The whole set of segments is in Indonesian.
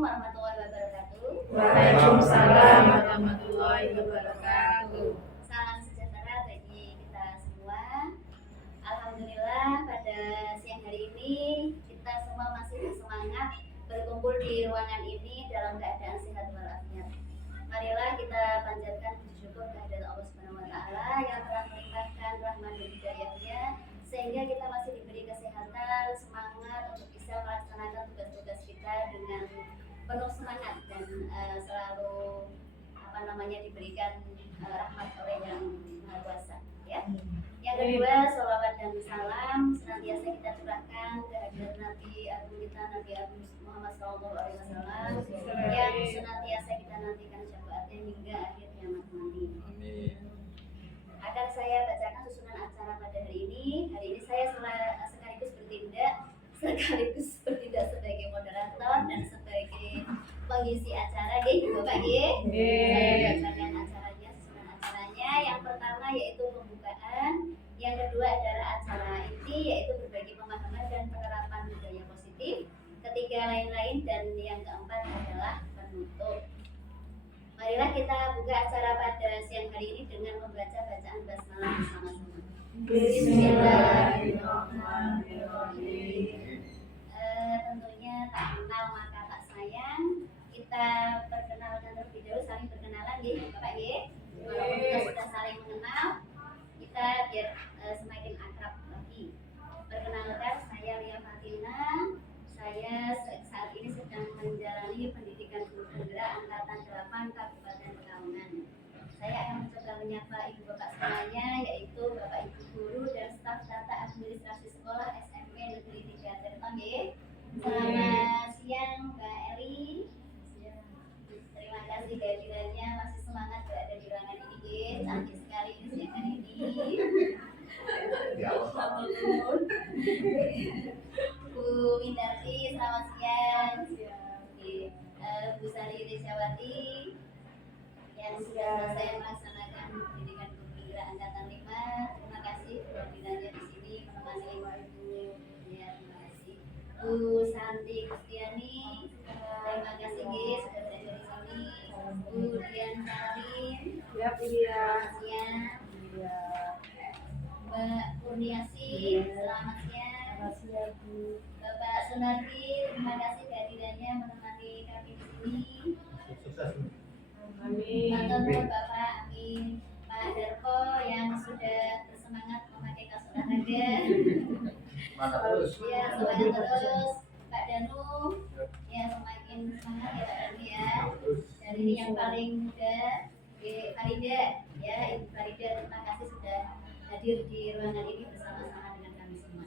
warahmatullahi wabarakatuh. Waalaikumsalam warahmatullahi wabarakatuh. Salam sejahtera bagi kita semua. Alhamdulillah pada siang hari ini kita semua masih bersemangat berkumpul di ruangan ini dalam keadaan sehat walafiat. Marilah kita panjatkan puji syukur kehadirat Allah Subhanahu wa taala yang telah melimpahkan rahmat dan hidayahnya sehingga kita masih diberi kesehatan, semangat untuk bisa melaksanakan tugas-tugas kita dengan penuh semangat dan selalu diberikan rahmat oleh Yang Maha Kuasa, ya. Yang kedua, sholawat dan salam senantiasa kita curahkan kehadirat Nabi Agung kita, Nabi Agung Muhammad SAW, yang senantiasa kita nantikan syafaatnya hingga akhir kiamat nanti. Amin. Akan saya bacakan susunan acara pada hari ini. Hari ini saya sekaligus bertindak sebagai moderator dan sebagai pengisi acara, Bapak Saya bacakan susunan acaranya. Yang pertama yaitu pembukaan, yang kedua adalah acara inti yaitu berbagi pemahaman dan penerapan budaya positif, ketiga lain-lain, dan yang keempat adalah penutup. Marilah kita buka acara pada siang hari ini dengan membaca bacaan basmalah bersama-sama. Bismillahirrahmanirrahim. Tentunya tak kenal maka tak sayang. Kita perkenalkan terlebih dahulu, saling berkenalan, Bapak Walaupun kita sudah saling mengenal, kita biar semakin akrab lagi. Perkenalkan, saya Lia Fatina. Saya saat ini sedang menjalani pendidikan guru penggerak angkatan 8 Kabupaten Pekalongan. Saya akan mencoba menyapa ibu bapak semuanya, yaitu bapak ibu guru dan staf tata administrasi sekolah SMP Negeri 3 Tirton. Selamat siang Mbak Eli. Terima kasih kehadirannya, masih semangat berada di ruangan ini, cantik sekali ini siang hari ini. Bu Windarti, selamat siang. Bu Sari Desyawati yang sudah selesai melaksanakan pendidikan guru penggerak angkatan 5. Terima kasih kehadirannya di sini menemani Ibu. Ya, terima kasih. Bu Santi Kristiani, terima kasih sudah berada di sini. Bu Dian Salim, selamat siang. Mbak Kurniasi, selamat siang. Bapak Sunardi, terima kasih kehadirannya menemani kami di sini. Amin. Bapak, amin. Pak Darko yang sudah bersemangat memakai kaos olahraga. Ya, semangat terus. Pak Danu, ya semakin semangat ya Pak Danu ya. Dan ini yang paling muda, Farida, ya Ibu Farida, terima kasih sudah hadir di ruangan ini bersama-sama dengan kami semua.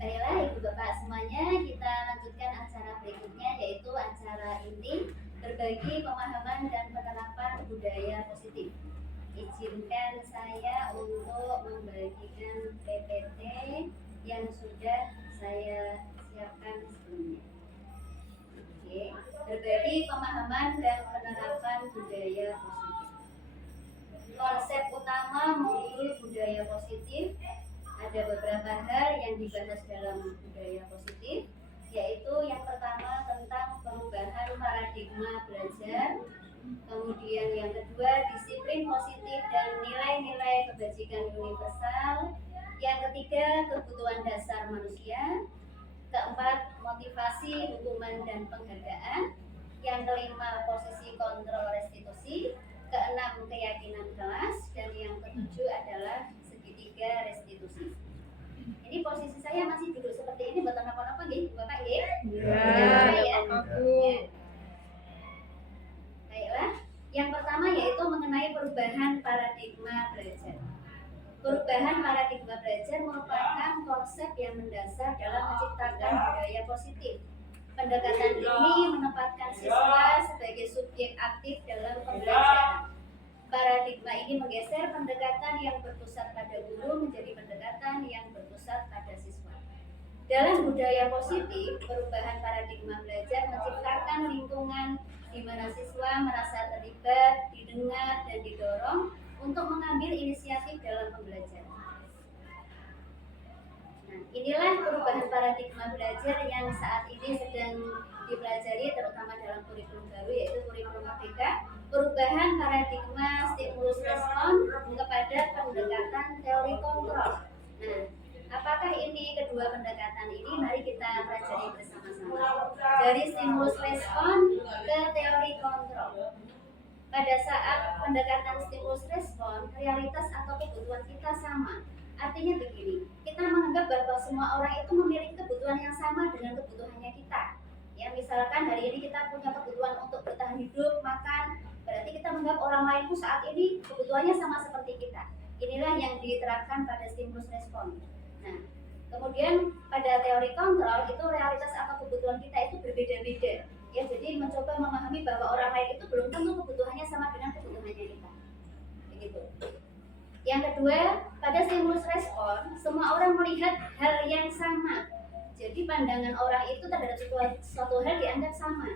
Baiklah Ibu Bapak semuanya, kita lanjutkan acara berikutnya yaitu acara inti berbagi pemahaman dan penerapan budaya positif. Izinkan saya untuk membagikan PPT yang sudah saya siapkan sebelumnya. Oke, berbagi pemahaman dan penerapan budaya positif. Konsep utama modul budaya positif, ada beberapa hal yang dibahas dalam budaya positif, yaitu yang pertama tentang perubahan paradigma belajar, kemudian yang kedua disiplin positif dan nilai-nilai kebajikan universal, yang ketiga kebutuhan dasar manusia, keempat motivasi, hukuman dan penghargaan, yang kelima posisi kontrol restitusi, keenam keyakinan kelas, dan yang ketujuh adalah segitiga restitusi. Ini posisi saya masih duduk seperti ini, buat apa-apa Bapak ya? Ya. Baiklah, yang pertama yaitu mengenai perubahan paradigma belajar. Perubahan paradigma belajar merupakan konsep yang mendasar dalam menciptakan budaya positif. Pendekatan ini menempatkan siswa sebagai subjek aktif dalam pembelajaran. Paradigma ini menggeser pendekatan yang berpusat pada guru menjadi pendekatan yang berpusat pada siswa. Dalam budaya positif, perubahan paradigma belajar menciptakan lingkungan di mana siswa merasa terlibat, didengar, dan didorong untuk mengambil inisiatif dalam pembelajaran. Nah, inilah perubahan paradigma paradigma belajar yang saat ini sedang dipelajari terutama dalam kurikulum baru yaitu kurikulum Merdeka, perubahan paradigma stimulus respon kepada pendekatan teori kontrol. Nah, apakah ini kedua pendekatan ini? Mari kita pelajari bersama-sama. Dari stimulus respon ke teori kontrol. Pada saat pendekatan stimulus respon, realitas atau kebutuhan kita sama. Artinya begini, kita menganggap bahwa semua orang itu memiliki kebutuhan yang sama dengan kebutuhannya kita. Ya, misalkan hari ini kita punya kebutuhan untuk bertahan hidup, makan, berarti kita menganggap orang lain pun saat ini kebutuhannya sama seperti kita. Inilah yang diterapkan pada stimulus respon. Nah, kemudian pada teori kontrol itu realitas atau kebutuhan kita itu berbeda-beda. Ya, jadi mencoba memahami bahwa orang lain itu belum tentu kebutuhannya sama dengan kebutuhannya kita. Begitu. Yang kedua, pada stimulus respon, semua orang melihat hal yang sama. Jadi pandangan orang itu terhadap suatu hal dianggap sama.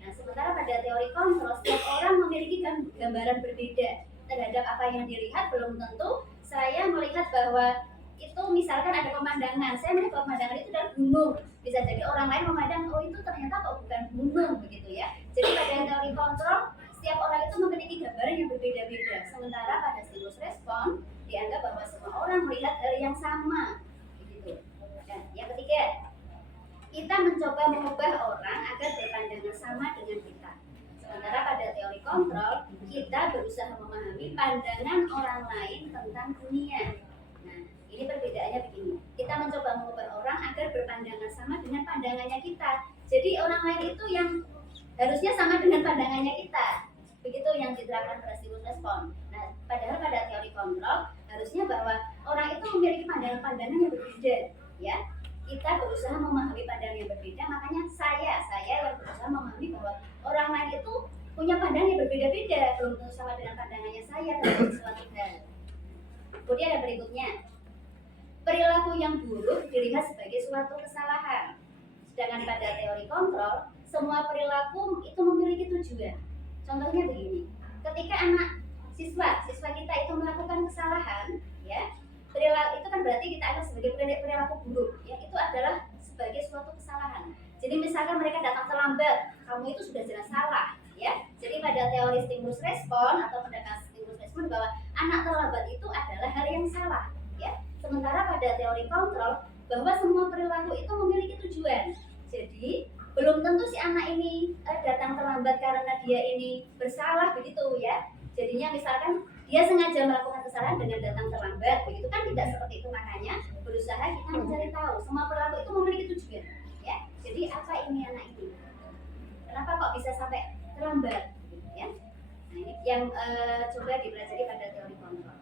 Nah, sementara pada teori kontrol, setiap orang memiliki gambaran berbeda terhadap apa yang dilihat. Belum tentu saya melihat bahwa itu misalkan ada pemandangan, saya melihat pemandangan itu adalah gunung. Bisa jadi orang lain memandang, oh itu ternyata kok bukan gunung, begitu ya. Jadi pada teori kontrol, setiap orang itu memiliki gambaran yang berbeda-beda. Sementara pada stimulus respon dianggap bahwa semua orang melihat hal yang sama, begitu. Dan yang ketiga, kita mencoba mengubah orang agar berpandangan sama dengan kita. Sementara pada teori kontrol, kita berusaha memahami pandangan orang lain tentang dunia. Nah, ini perbedaannya begini. Kita mencoba mengubah orang agar berpandangan sama dengan pandangannya kita. Jadi orang lain itu yang harusnya sama dengan pandangannya kita. Begitu yang diterapkan pada stimulus respon. Nah, padahal pada teori kontrol harusnya bahwa orang itu memiliki pandangan-pandangan yang berbeda, ya. Kita berusaha memahami pandangan yang berbeda, makanya saya yang berusaha memahami bahwa orang lain itu punya pandangan yang berbeda-beda, belum tentu sama dengan pandangannya saya dalam suatu hal. Kemudian yang berikutnya, perilaku yang buruk dilihat sebagai suatu kesalahan. Sedangkan pada teori kontrol, semua perilaku itu memiliki tujuan. Contohnya begini, ketika anak siswa kita itu melakukan kesalahan, ya, perilaku itu kan berarti kita anggap sebagai perilaku buruk, ya, itu adalah sebagai suatu kesalahan. Jadi misalkan mereka datang terlambat, kamu itu sudah jelas salah, ya. Jadi pada teori stimulus respon atau pendekatan stimulus respon bahwa anak terlambat itu adalah hal yang salah, ya. Sementara pada teori kontrol bahwa semua perilaku itu memiliki tujuan. Jadi belum tentu si anak ini datang terlambat karena dia ini bersalah, begitu ya. Jadinya misalkan dia sengaja melakukan kesalahan dengan datang terlambat, begitu kan tidak seperti itu. Makanya berusaha kita mencari tahu semua perilaku itu memiliki tujuan, ya. Jadi apa ini anak ini? Kenapa kok bisa sampai terlambat, gitu, ya? Nah, ini yang coba dipelajari pada teori kontrol.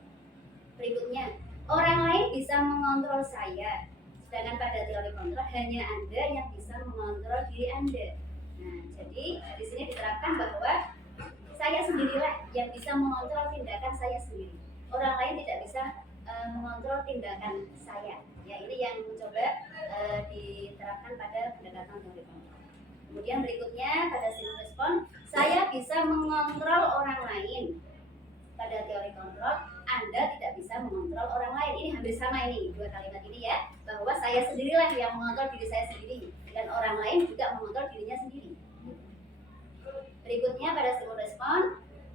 Berikutnya, orang lain bisa mengontrol saya. Sedangkan pada teori kontrol hanya Anda yang bisa mengontrol diri Anda. Nah, jadi di sini diterapkan bahwa saya sendirilah yang bisa mengontrol tindakan saya sendiri. Orang lain tidak bisa mengontrol tindakan saya. Ya, ini yang mencoba diterapkan pada pendekatan teori kontrol. Kemudian berikutnya pada stimulus respon, saya bisa mengontrol orang lain. Pada teori kontrol, Anda tidak bisa mengontrol orang lain. Ini hampir sama ini, dua kalimat ini ya, bahwa saya sendirilah yang mengontrol diri saya sendiri dan orang lain juga mengontrol dirinya sendiri. Berikutnya pada stimulus respon,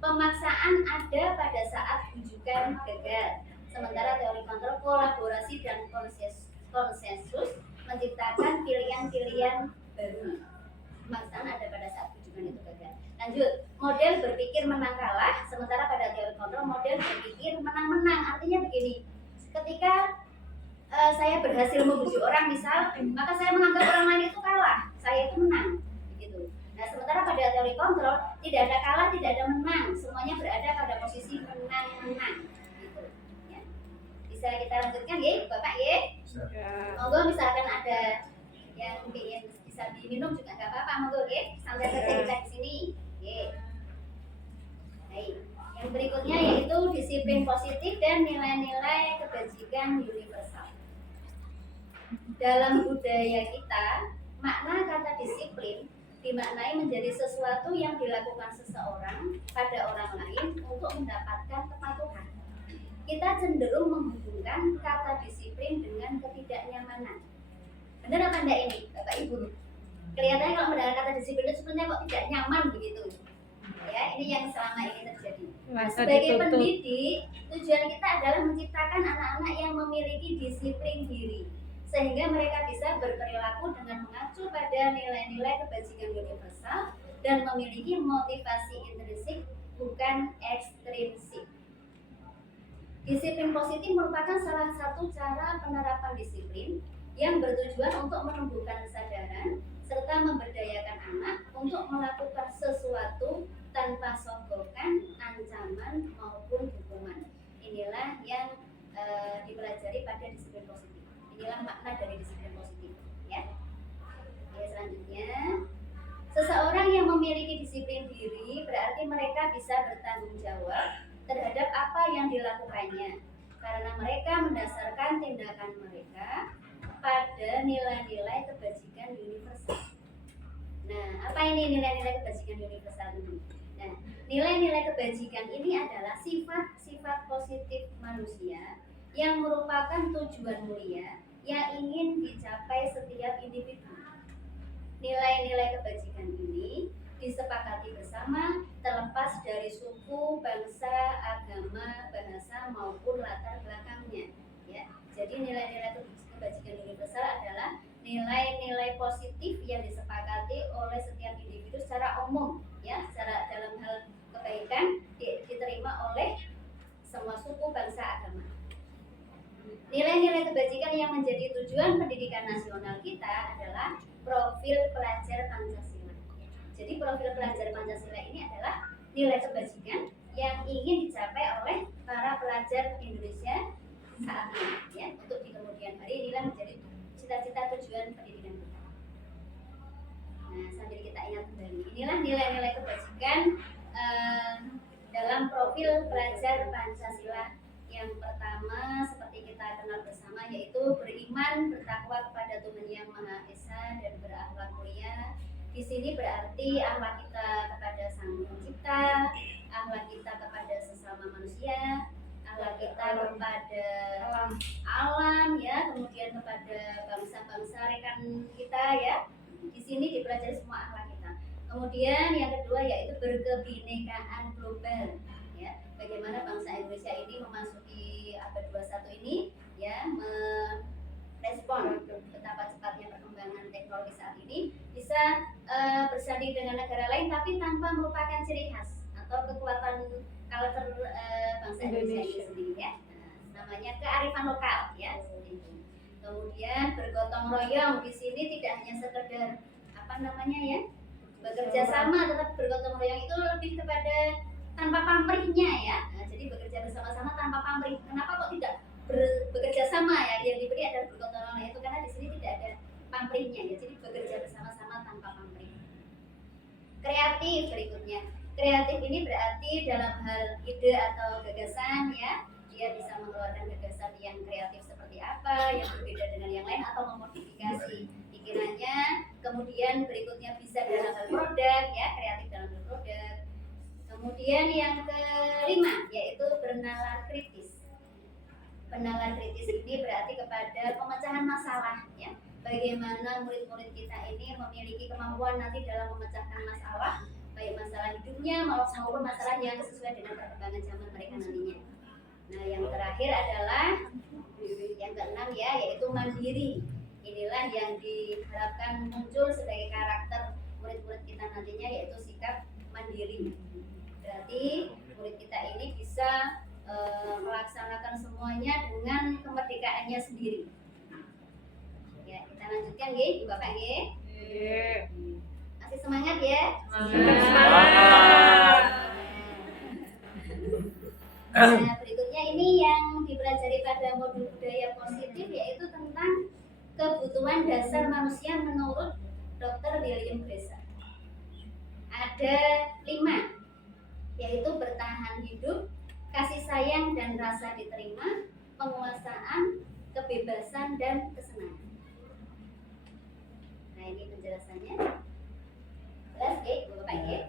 pemaksaan ada pada saat rujukan gagal. Sementara teori kontrol, kolaborasi dan konsensus menciptakan pilihan-pilihan baru. Pemaksaan ada pada saat rujukan itu gagal. Lanjut, model berpikir menang kalah, sementara pada teori kontrol model berpikir menang-menang. Artinya begini, ketika saya berhasil membujuk orang misal, maka saya menganggap orang lain itu kalah, saya itu menang, begitu. Nah, sementara pada teori kontrol tidak ada kalah, tidak ada menang, semuanya berada pada posisi menang-menang, gitu. Ya. Bisa kita lanjutkan, ya, Bapak, ya? Monggo misalkan ada yang ingin bisa diminum juga nggak apa-apa, monggo, ya, santai saja kita di sini. Baik. Yang berikutnya yaitu disiplin positif dan nilai-nilai kebajikan universal. Dalam budaya kita, makna kata disiplin dimaknai menjadi sesuatu yang dilakukan seseorang pada orang lain untuk mendapatkan kepatuhan. Kita cenderung menghubungkan kata disiplin dengan ketidaknyamanan. Benar apa enggak ini, Bapak Ibu? Kelihatannya kalau mendengar kata disiplin itu sebenarnya kok tidak nyaman begitu. Ya, ini yang selama ini terjadi. Nah, sebagai pendidik, tujuan kita adalah menciptakan anak-anak yang memiliki disiplin diri, sehingga mereka bisa berperilaku dengan mengacu pada nilai-nilai kebajikan universal dan memiliki motivasi intrinsik bukan ekstrinsik. Disiplin positif merupakan salah satu cara penerapan disiplin yang bertujuan untuk menumbuhkan kesadaran serta memberdayakan anak untuk melakukan sesuatu tanpa sogokkan, ancaman maupun hukuman. Inilah yang dipelajari pada disiplin positif. Inilah makna dari disiplin positif. Ya. Oke, selanjutnya, seseorang yang memiliki disiplin diri berarti mereka bisa bertanggung jawab terhadap apa yang dilakukannya, karena mereka mendasarkan tindakan mereka pada nilai-nilai kebajikan universal. Nah, apa ini nilai-nilai kebajikan universal ini? Nah, nilai-nilai kebajikan ini adalah sifat-sifat positif manusia yang merupakan tujuan mulia yang ingin dicapai setiap individu. Nilai-nilai kebajikan ini disepakati bersama terlepas dari suku, bangsa, agama, bahasa maupun latar belakangnya. Ya, jadi nilai-nilai kebajikan universal adalah nilai-nilai positif yang disepakati oleh setiap individu secara umum, ya, secara dalam hal kebaikan diterima oleh semua suku, bangsa, agama. Nilai-nilai kebajikan yang menjadi tujuan pendidikan nasional kita adalah profil pelajar Pancasila. Jadi profil pelajar Pancasila ini adalah nilai kebajikan yang ingin dicapai oleh para pelajar Indonesia saat ini, ya, untuk di kemudian hari. Inilah menjadi cita-cita tujuan pendidikan kita. Nah, sambil kita ingat kembali, inilah nilai-nilai kebajikan dalam profil pelajar Pancasila. Yang pertama, seperti kita kenal bersama, yaitu beriman, bertakwa kepada Tuhan Yang Maha Esa dan berakhlak mulia. Di sini berarti akhlak kita kepada Sang Pencipta, akhlak kita kepada sesama manusia, akhlak kita kepada alam, ya, kemudian kepada bangsa-bangsa rekan kita, ya. Di sini dipelajari semua akhlak kita. Kemudian yang kedua yaitu berkebinekaan global, ya. Bagaimana bangsa Indonesia ini memasuki abad 21 ini, ya, merespon betapa cepatnya perkembangan teknologi saat ini, bisa bersanding dengan negara lain tapi tanpa merupakan ciri khas atau kekuatan culture bangsa Indonesia ini sendiri, ya. Nah, namanya kearifan lokal, ya, seperti itu. Kemudian bergotong royong, di sini tidak hanya sekedar apa namanya, ya, bekerja sama, tetap bergotong royong itu lebih kepada tanpa pamrihnya, ya. Nah, jadi bekerja bersama-sama tanpa pamrih. Kenapa kok tidak bekerja sama, ya? Yang diberi adalah bergotong royong itu karena di sini tidak ada pamrihnya, ya. Jadi bekerja bersama-sama tanpa pamrih. Kreatif berikutnya. Kreatif ini berarti dalam hal ide atau gagasan, ya. Dia bisa mengeluarkan gagasan yang kreatif seperti apa, yang berbeda dengan yang lain atau memodifikasi pikirannya. Kemudian berikutnya bisa dalam hal produk, ya, kreatif dalam hal produk. Kemudian yang kelima yaitu bernalar kritis. Bernalar kritis ini berarti kepada pemecahan masalah, ya. Bagaimana murid-murid kita ini memiliki kemampuan nanti dalam memecahkan masalah, baik masalah hidupnya maupun masalah yang sesuai dengan perkembangan zaman mereka nantinya. Nah, yang terakhir adalah yang keenam, ya, yaitu mandiri. Inilah yang diharapkan muncul sebagai karakter murid-murid kita nantinya, yaitu sikap mandiri. Berarti murid kita ini bisa melaksanakan semuanya dengan kemerdekaannya sendiri. Ya, kita lanjutkan, ya, Ibu Bapak, ya. Masih semangat, ya? Semangat. Nah, berikutnya ini yang dipelajari pada modul budaya positif, yaitu tentang kebutuhan dasar manusia menurut Dr. William Glasser. Ada 5, yaitu bertahan hidup, kasih sayang dan rasa diterima, penguasaan, kebebasan dan kesenangan. Nah, ini penjelasannya. Jelas, ya, Bapak, ya?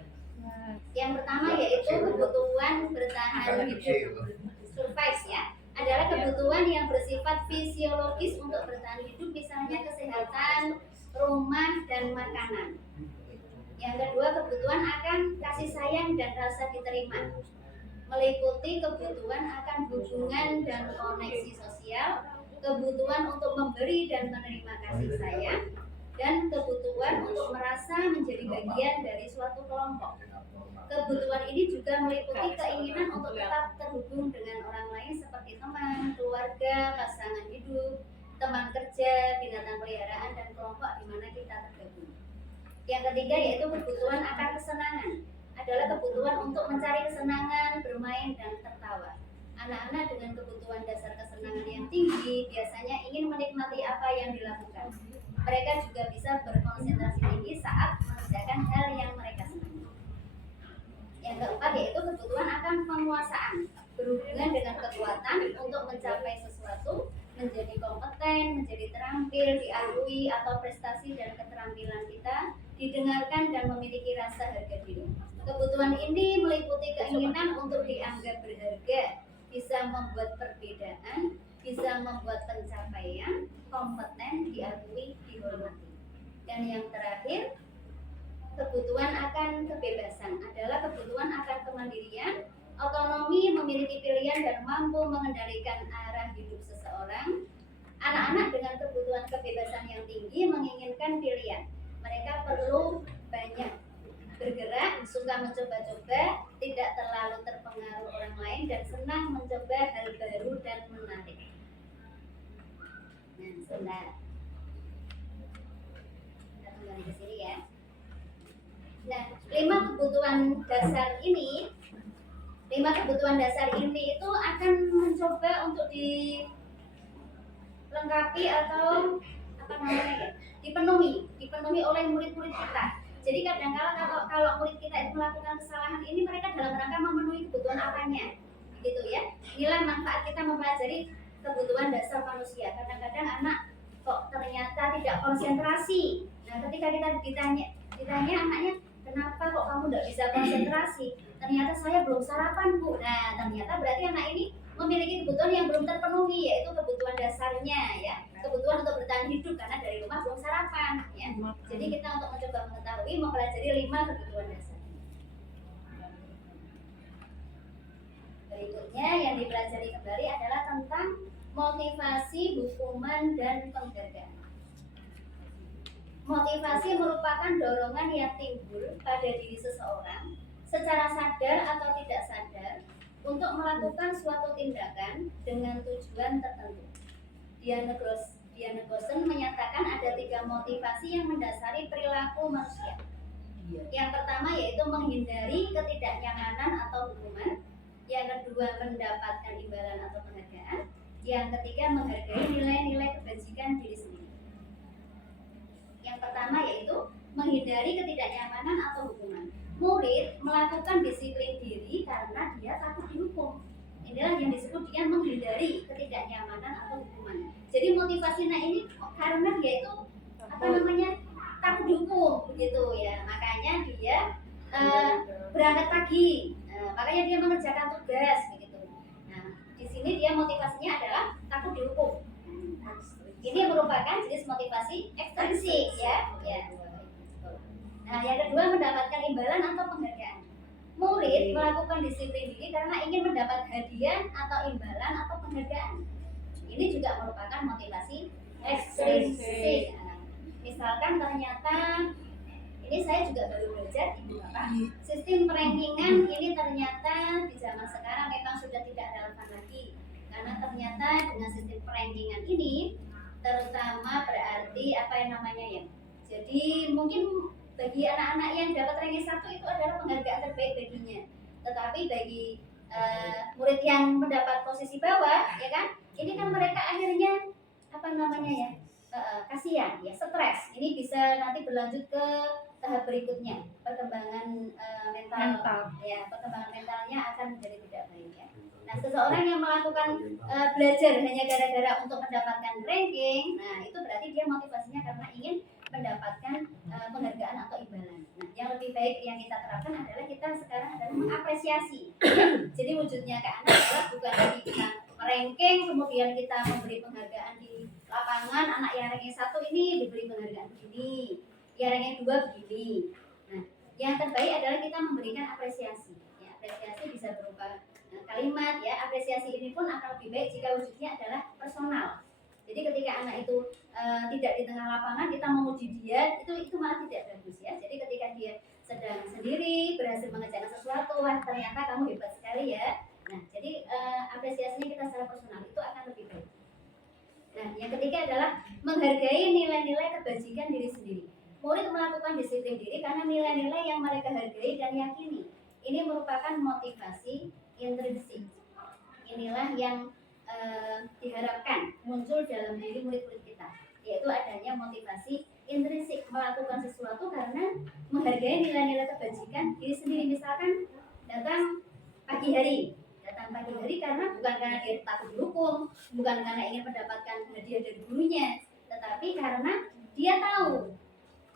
Yang pertama yaitu kebutuhan bertahan hidup, survive, ya. adalah kebutuhan yang bersifat fisiologis untuk bertahan hidup, misalnya kesehatan, rumah, dan makanan. Yang kedua, kebutuhan akan kasih sayang dan rasa diterima, meliputi kebutuhan akan hubungan dan koneksi sosial, kebutuhan untuk memberi dan menerima kasih sayang, dan kebutuhan untuk merasa menjadi bagian dari suatu kelompok. Kebutuhan ini juga meliputi keinginan untuk tetap terhubung dengan orang lain seperti teman, keluarga, pasangan hidup, teman kerja, binatang peliharaan, dan kelompok di mana kita tergabung. Yang ketiga yaitu kebutuhan akan kesenangan, adalah kebutuhan untuk mencari kesenangan, bermain, dan tertawa. Anak-anak dengan kebutuhan dasar kesenangan yang tinggi biasanya ingin menikmati apa yang dilakukan. Mereka juga bisa berkonsentrasi tinggi saat mengerjakan hal yang mereka senangi. Yang keempat yaitu kebutuhan akan penguasaan, berhubungan dengan kekuatan untuk mencapai sesuatu, menjadi kompeten, menjadi terampil, diakui atau prestasi dan keterampilan kita didengarkan dan memiliki rasa harga diri. Kebutuhan ini meliputi keinginan untuk dianggap berharga, bisa membuat perbedaan, bisa membuat pencapaian, kompeten, diakui, dihormati. Dan yang terakhir, kebutuhan akan kebebasan adalah kebutuhan akan kemandirian, otonomi, memiliki pilihan, dan mampu mengendalikan arah hidup seseorang. Anak-anak dengan kebutuhan kebebasan yang tinggi menginginkan pilihan. Mereka perlu banyak bergerak, suka mencoba-coba, tidak terlalu terpengaruh orang lain, dan senang mencoba hal baru dan menarik. Nah, sebentar. Kita kembali ke sini ya. Nah, 5 kebutuhan dasar ini itu akan mencoba untuk dilengkapi atau dipenuhi oleh murid-murid kita. Jadi kadang-kala kalau murid kita itu melakukan kesalahan ini, mereka dalam rangka memenuhi kebutuhan apanya, gitu ya. Inilah manfaat kita mempelajari kebutuhan dasar manusia. Kadang-kadang anak kok ternyata tidak konsentrasi. Nah, ketika kita ditanya anaknya, kenapa kok kamu tidak bisa konsentrasi? Ternyata saya belum sarapan, Bu. Nah, ternyata berarti anak ini memiliki kebutuhan yang belum terpenuhi, yaitu kebutuhan dasarnya ya, kebutuhan untuk bertahan hidup karena dari rumah belum sarapan ya. Jadi kita untuk mencoba mengetahui, mempelajari 5 kebutuhan dasar. Berikutnya yang dipelajari kembali adalah tentang motivasi, hukuman, dan penghargaan. Motivasi merupakan dorongan yang timbul pada diri seseorang secara sadar atau tidak sadar untuk melakukan suatu tindakan dengan tujuan tertentu. Diana Grossen menyatakan ada 3 motivasi yang mendasari perilaku manusia. Yang pertama yaitu menghindari ketidaknyamanan atau hukuman. Yang kedua mendapatkan imbalan atau penghargaan. Yang ketiga menghargai nilai-nilai kebajikan diri sendiri. Yang pertama yaitu menghindari ketidaknyamanan atau hukuman. Murid melakukan disiplin diri karena dia takut dihukum. Inilah yang disebut dia menghindari ketidaknyamanan atau hukuman. Jadi motivasinya ini karena dia itu takut dihukum begitu ya. Makanya dia berangkat pagi. Makanya dia mengerjakan tugas begitu. Nah, di sini dia motivasinya adalah takut dihukum. Ini merupakan jenis motivasi ekstrinsik ya. Nah, yang kedua mendapatkan imbalan atau penghargaan. Murid melakukan disiplin diri karena ingin mendapat hadiah atau imbalan atau penghargaan. Ini juga merupakan motivasi ekstrinsik. Nah, misalkan ternyata ini saya juga baru belajar Ibu Bapak. Sistem perankingan ini ternyata di zaman sekarang memang sudah tidak relevan lagi. Karena ternyata dengan sistem perankingan ini terutama berarti apa yang namanya ya. Jadi mungkin bagi anak-anak yang dapat ranking 1 itu adalah penghargaan terbaik baginya. Tetapi bagi murid yang mendapat posisi bawah, ya kan, ini kan mereka akhirnya apa namanya ya, kasihan, ya stres. Ini bisa nanti berlanjut ke tahap berikutnya, perkembangan mental. Ya, perkembangan mentalnya akan menjadi tidak baik ya. Nah, seseorang yang melakukan belajar hanya gara-gara untuk mendapatkan ranking, nah itu berarti dia motivasinya karena ingin mendapatkan penghargaan atau imbalan. Nah, yang lebih baik yang kita terapkan adalah kita sekarang adalah mengapresiasi. Jadi wujudnya ke anak adalah bukan lagi kita ranking, kemudian kita memberi penghargaan di lapangan. Anak yang ranking 1 ini diberi penghargaan begini, yang ranking 2 begini. Nah, yang terbaik adalah kita memberikan apresiasi. Ya, apresiasi bisa berupa kalimat. Ya, apresiasi ini pun akan lebih baik jika wujudnya adalah personal. Jadi ketika anak itu tidak di tengah lapangan, kita memuji dia, itu malah tidak bagus ya. Jadi ketika dia sedang sendiri berhasil mengerjakan sesuatu, wah ternyata kamu hebat sekali ya. Nah, jadi apresiasinya kita secara personal itu akan lebih baik. Nah, yang ketiga adalah menghargai nilai-nilai kebajikan diri sendiri. Murid melakukan disiplin diri karena nilai-nilai yang mereka hargai dan yakini. Ini merupakan motivasi intrinsik. Inilah yang diharapkan muncul dalam diri murid-murid kita, yaitu adanya motivasi intrinsik, melakukan sesuatu karena menghargai nilai-nilai kebajikan diri sendiri. Misalkan datang pagi hari karena bukan karena dia takut dihukum, bukan karena ingin mendapatkan hadiah dari gurunya, tetapi karena dia tahu,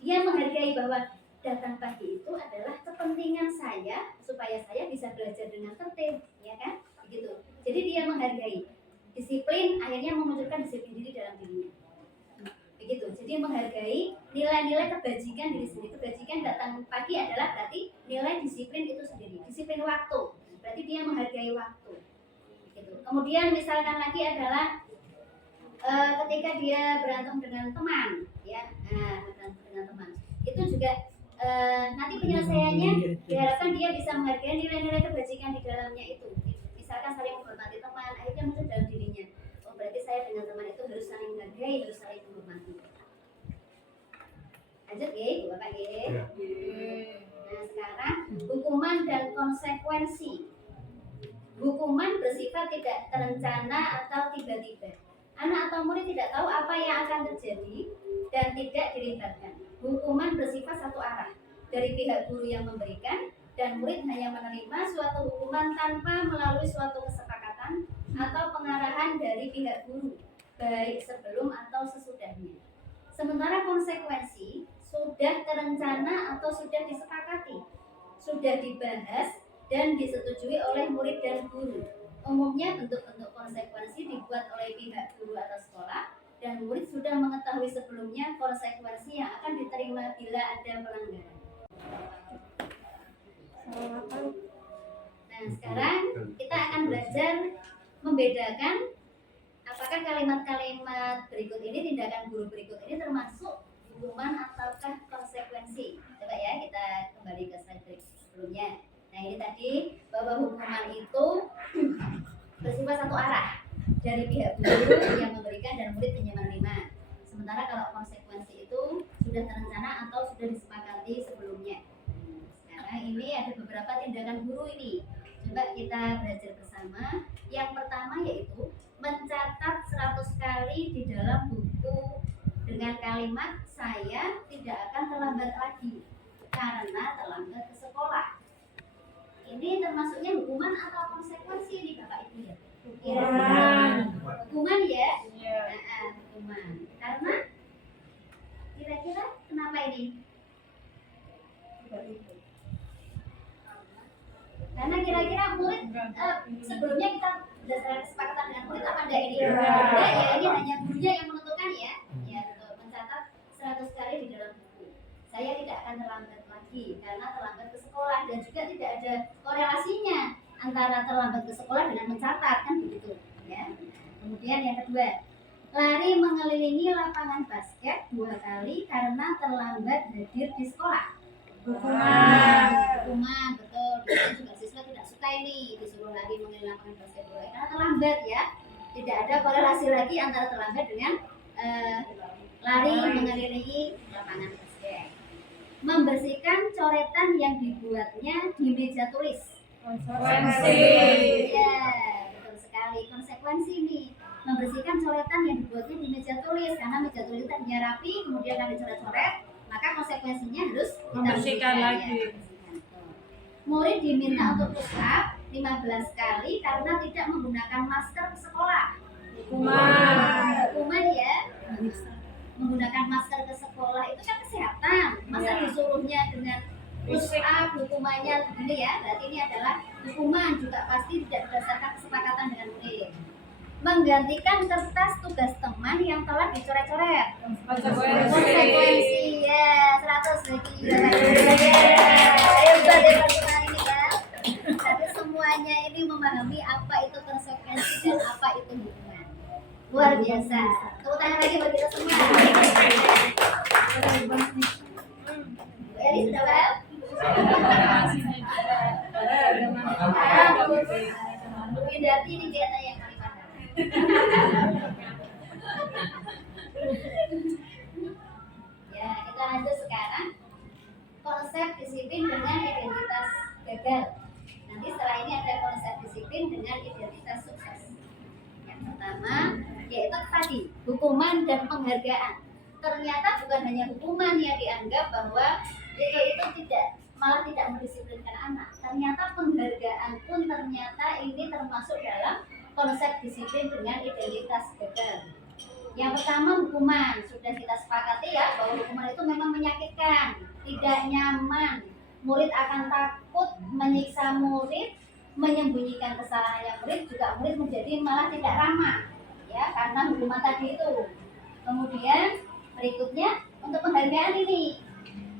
dia menghargai bahwa datang pagi itu adalah kepentingan saya supaya saya bisa belajar dengan tertib, ya kan? Begitu. Jadi dia menghargai. Disiplin akhirnya memunculkan disiplin diri dalam dirinya. Begitu. Jadi menghargai nilai-nilai kebajikan diri sendiri. Kebajikan datang pagi adalah berarti nilai disiplin itu sendiri. Disiplin waktu. Berarti dia menghargai waktu. Begitu. Kemudian misalkan lagi adalah ketika dia berantem dengan teman, ya, berantem dengan teman. Itu juga nanti penyelesaiannya diharapkan dia bisa menghargai nilai-nilai kebajikan di dalamnya itu. Misalkan saling menghormati teman, akhirnya muncul dalam dirinya. Oh, berarti saya dengan teman itu harus saling menghargai, harus saling menghormati. Lanjut ya, Bapak ya. Nah, sekarang hukuman dan konsekuensi. Hukuman bersifat tidak terencana atau tiba-tiba. Anak atau murid tidak tahu apa yang akan terjadi dan tidak dilibatkan. Hukuman bersifat satu arah dari pihak guru yang memberikan, dan murid hanya menerima suatu hukuman tanpa melalui suatu kesepakatan atau pengarahan dari pihak guru, baik sebelum atau sesudahnya. Sementara konsekuensi sudah terencana atau sudah disepakati, sudah dibahas dan disetujui oleh murid dan guru. Umumnya bentuk-bentuk konsekuensi dibuat oleh pihak guru atau sekolah, dan murid sudah mengetahui sebelumnya konsekuensi yang akan diterima bila ada pelanggaran. Nah, sekarang kita akan belajar membedakan apakah kalimat-kalimat berikut ini, tindakan guru berikut ini termasuk hukuman ataukah konsekuensi. Coba ya, kita kembali ke slide sebelumnya. Nah, ini tadi bahwa hukuman itu bersifat satu arah dari pihak guru yang memberikan dan murid hanya menerima. Sementara kalau konsekuensi itu sudah terencana atau sudah disepakati sebelumnya. Nah, ini ada beberapa tindakan guru ini. Coba kita belajar bersama. Yang pertama yaitu mencatat 100 kali di dalam buku dengan kalimat saya tidak akan terlambat lagi karena terlambat ke sekolah. Ini termasuknya hukuman atau konsekuensi nih Bapak Ibu ya? Hukuman ya? Nah, hukuman. Karena kira-kira kenapa ini? Karena kira-kira murid sebelumnya kita berdasarkan kesepakatan dengan murid apa enggak ini? Enggak ya, ini hanya gurunya yang menentukan ya. Ya, betul. Mencatat 100 kali di dalam buku. Saya tidak akan terlambat lagi karena terlambat ke sekolah, dan juga tidak ada korelasinya antara terlambat ke sekolah dengan mencatat, kan begitu ya. Kemudian yang kedua, lari mengelilingi lapangan basket 2 kali karena terlambat hadir di sekolah. Hukuman, betul. Biasanya juga siswa tidak suka ini disuruh lari mengelilingi lapangan basket 2 kali karena terlambat ya. Tidak ada korelasi lagi antara terlambat dengan lari mengelilingi lapangan basket. Membersihkan coretan yang dibuatnya di meja tulis. Konsekuensi. Ya, betul sekali. Konsekuensi ini membersihkan coretan yang dibuatnya di meja tulis, karena meja tulis tadinya rapi, kemudian kali coret-coret, maka konsekuensinya harus kita Membersihkan lagi. Ya. Murid diminta untuk push up 15 kali karena tidak menggunakan masker ke sekolah. Hukuman ya. Menggunakan masker ke sekolah itu kan kesehatan. Masa disuruhnya dengan push up hukumannya begini ya? Berarti ini adalah hukuman, juga pasti tidak berdasarkan kesepakatan dengan murid. menggantikan kertas tugas teman yang telah dicoret-coret. Konsekuensi. Konsekuensi ya 100 lagi ya. Hebat ya teman ini ya. Jadi semuanya ini memahami apa itu konsekuensi dan apa itu hubungan. Luar biasa. Tepuk tangan lagi buat kita semua. Bu Eli sudah well? Bu Indarti ini kayaknya yang paling paham. Ya, kita lanjut sekarang konsep disiplin dengan identitas gagal. Nanti setelah ini ada konsep disiplin dengan identitas sukses. Yang pertama yaitu tadi hukuman dan penghargaan. Ternyata bukan hanya hukuman yang dianggap bahwa itu malah tidak mendisiplinkan anak. Ternyata penghargaan pun ternyata ini termasuk dalam konsep disiplin dengan identitas gagal. Yang pertama hukuman, sudah kita sepakati ya bahwa hukuman itu memang menyakitkan, tidak nyaman. Murid akan takut menyiksa murid, menyembunyikan kesalahannya murid, juga murid menjadi malah tidak ramah ya karena hukuman tadi itu. Kemudian berikutnya untuk penghargaan ini.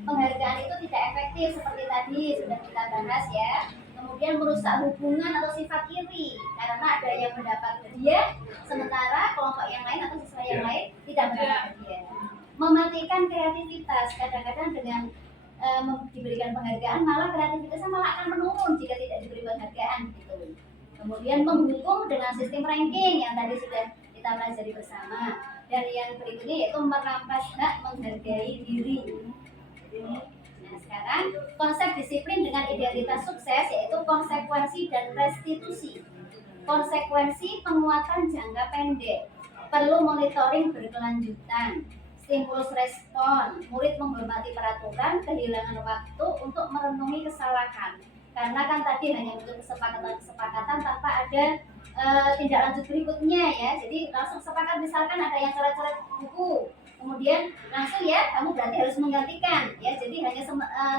Penghargaan itu tidak efektif seperti tadi sudah kita bahas ya. Kemudian merusak hubungan atau sifat iri karena ada yang mendapat hadiah sementara kelompok yang lain atau siswa yang lain tidak mendapat hadiah. Mematikan kreativitas, kadang-kadang dengan diberikan penghargaan malah kreativitasnya malah akan menurun jika tidak diberi penghargaan gitu. Kemudian menghukum dengan sistem ranking yang tadi sudah kita pelajari bersama. Dan yang berikutnya yaitu merampas hak menghargai diri. Nah sekarang konsep disiplin dengan identitas sukses yaitu konsekuensi dan restitusi. Konsekuensi penguatan jangka pendek, perlu monitoring berkelanjutan, stimulus respon, murid menghormati peraturan, kehilangan waktu untuk merenungi kesalahan. Karena kan tadi hanya untuk kesepakatan tanpa ada tindak lanjut berikutnya ya. Jadi langsung sepakat misalkan ada yang coret-coret buku, kemudian langsung ya kamu berarti harus menggantikan ya. Jadi hanya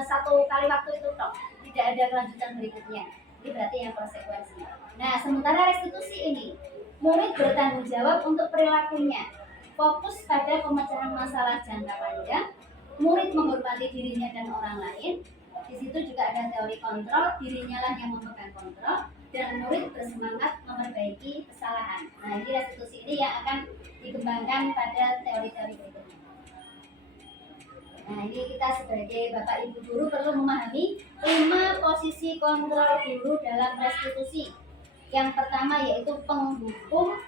satu kali waktu itu toh, tidak ada kelanjutan berikutnya. Ini berarti yang konsekuensi. Nah sementara restitusi ini murid bertanggung jawab untuk perilakunya, fokus pada pemecahan masalah jangka panjang, murid menghormati dirinya dan orang lain. Di situ juga ada teori kontrol, dirinya lah yang memegang kontrol, dan murid bersemangat memperbaiki kesalahan. Nah ini restitusi ini yang akan dikembangkan pada teori-teori berikutnya. Nah ini kita sebagai Bapak Ibu Guru perlu memahami 5 posisi kontrol guru dalam restitusi. Yang pertama yaitu penghukum,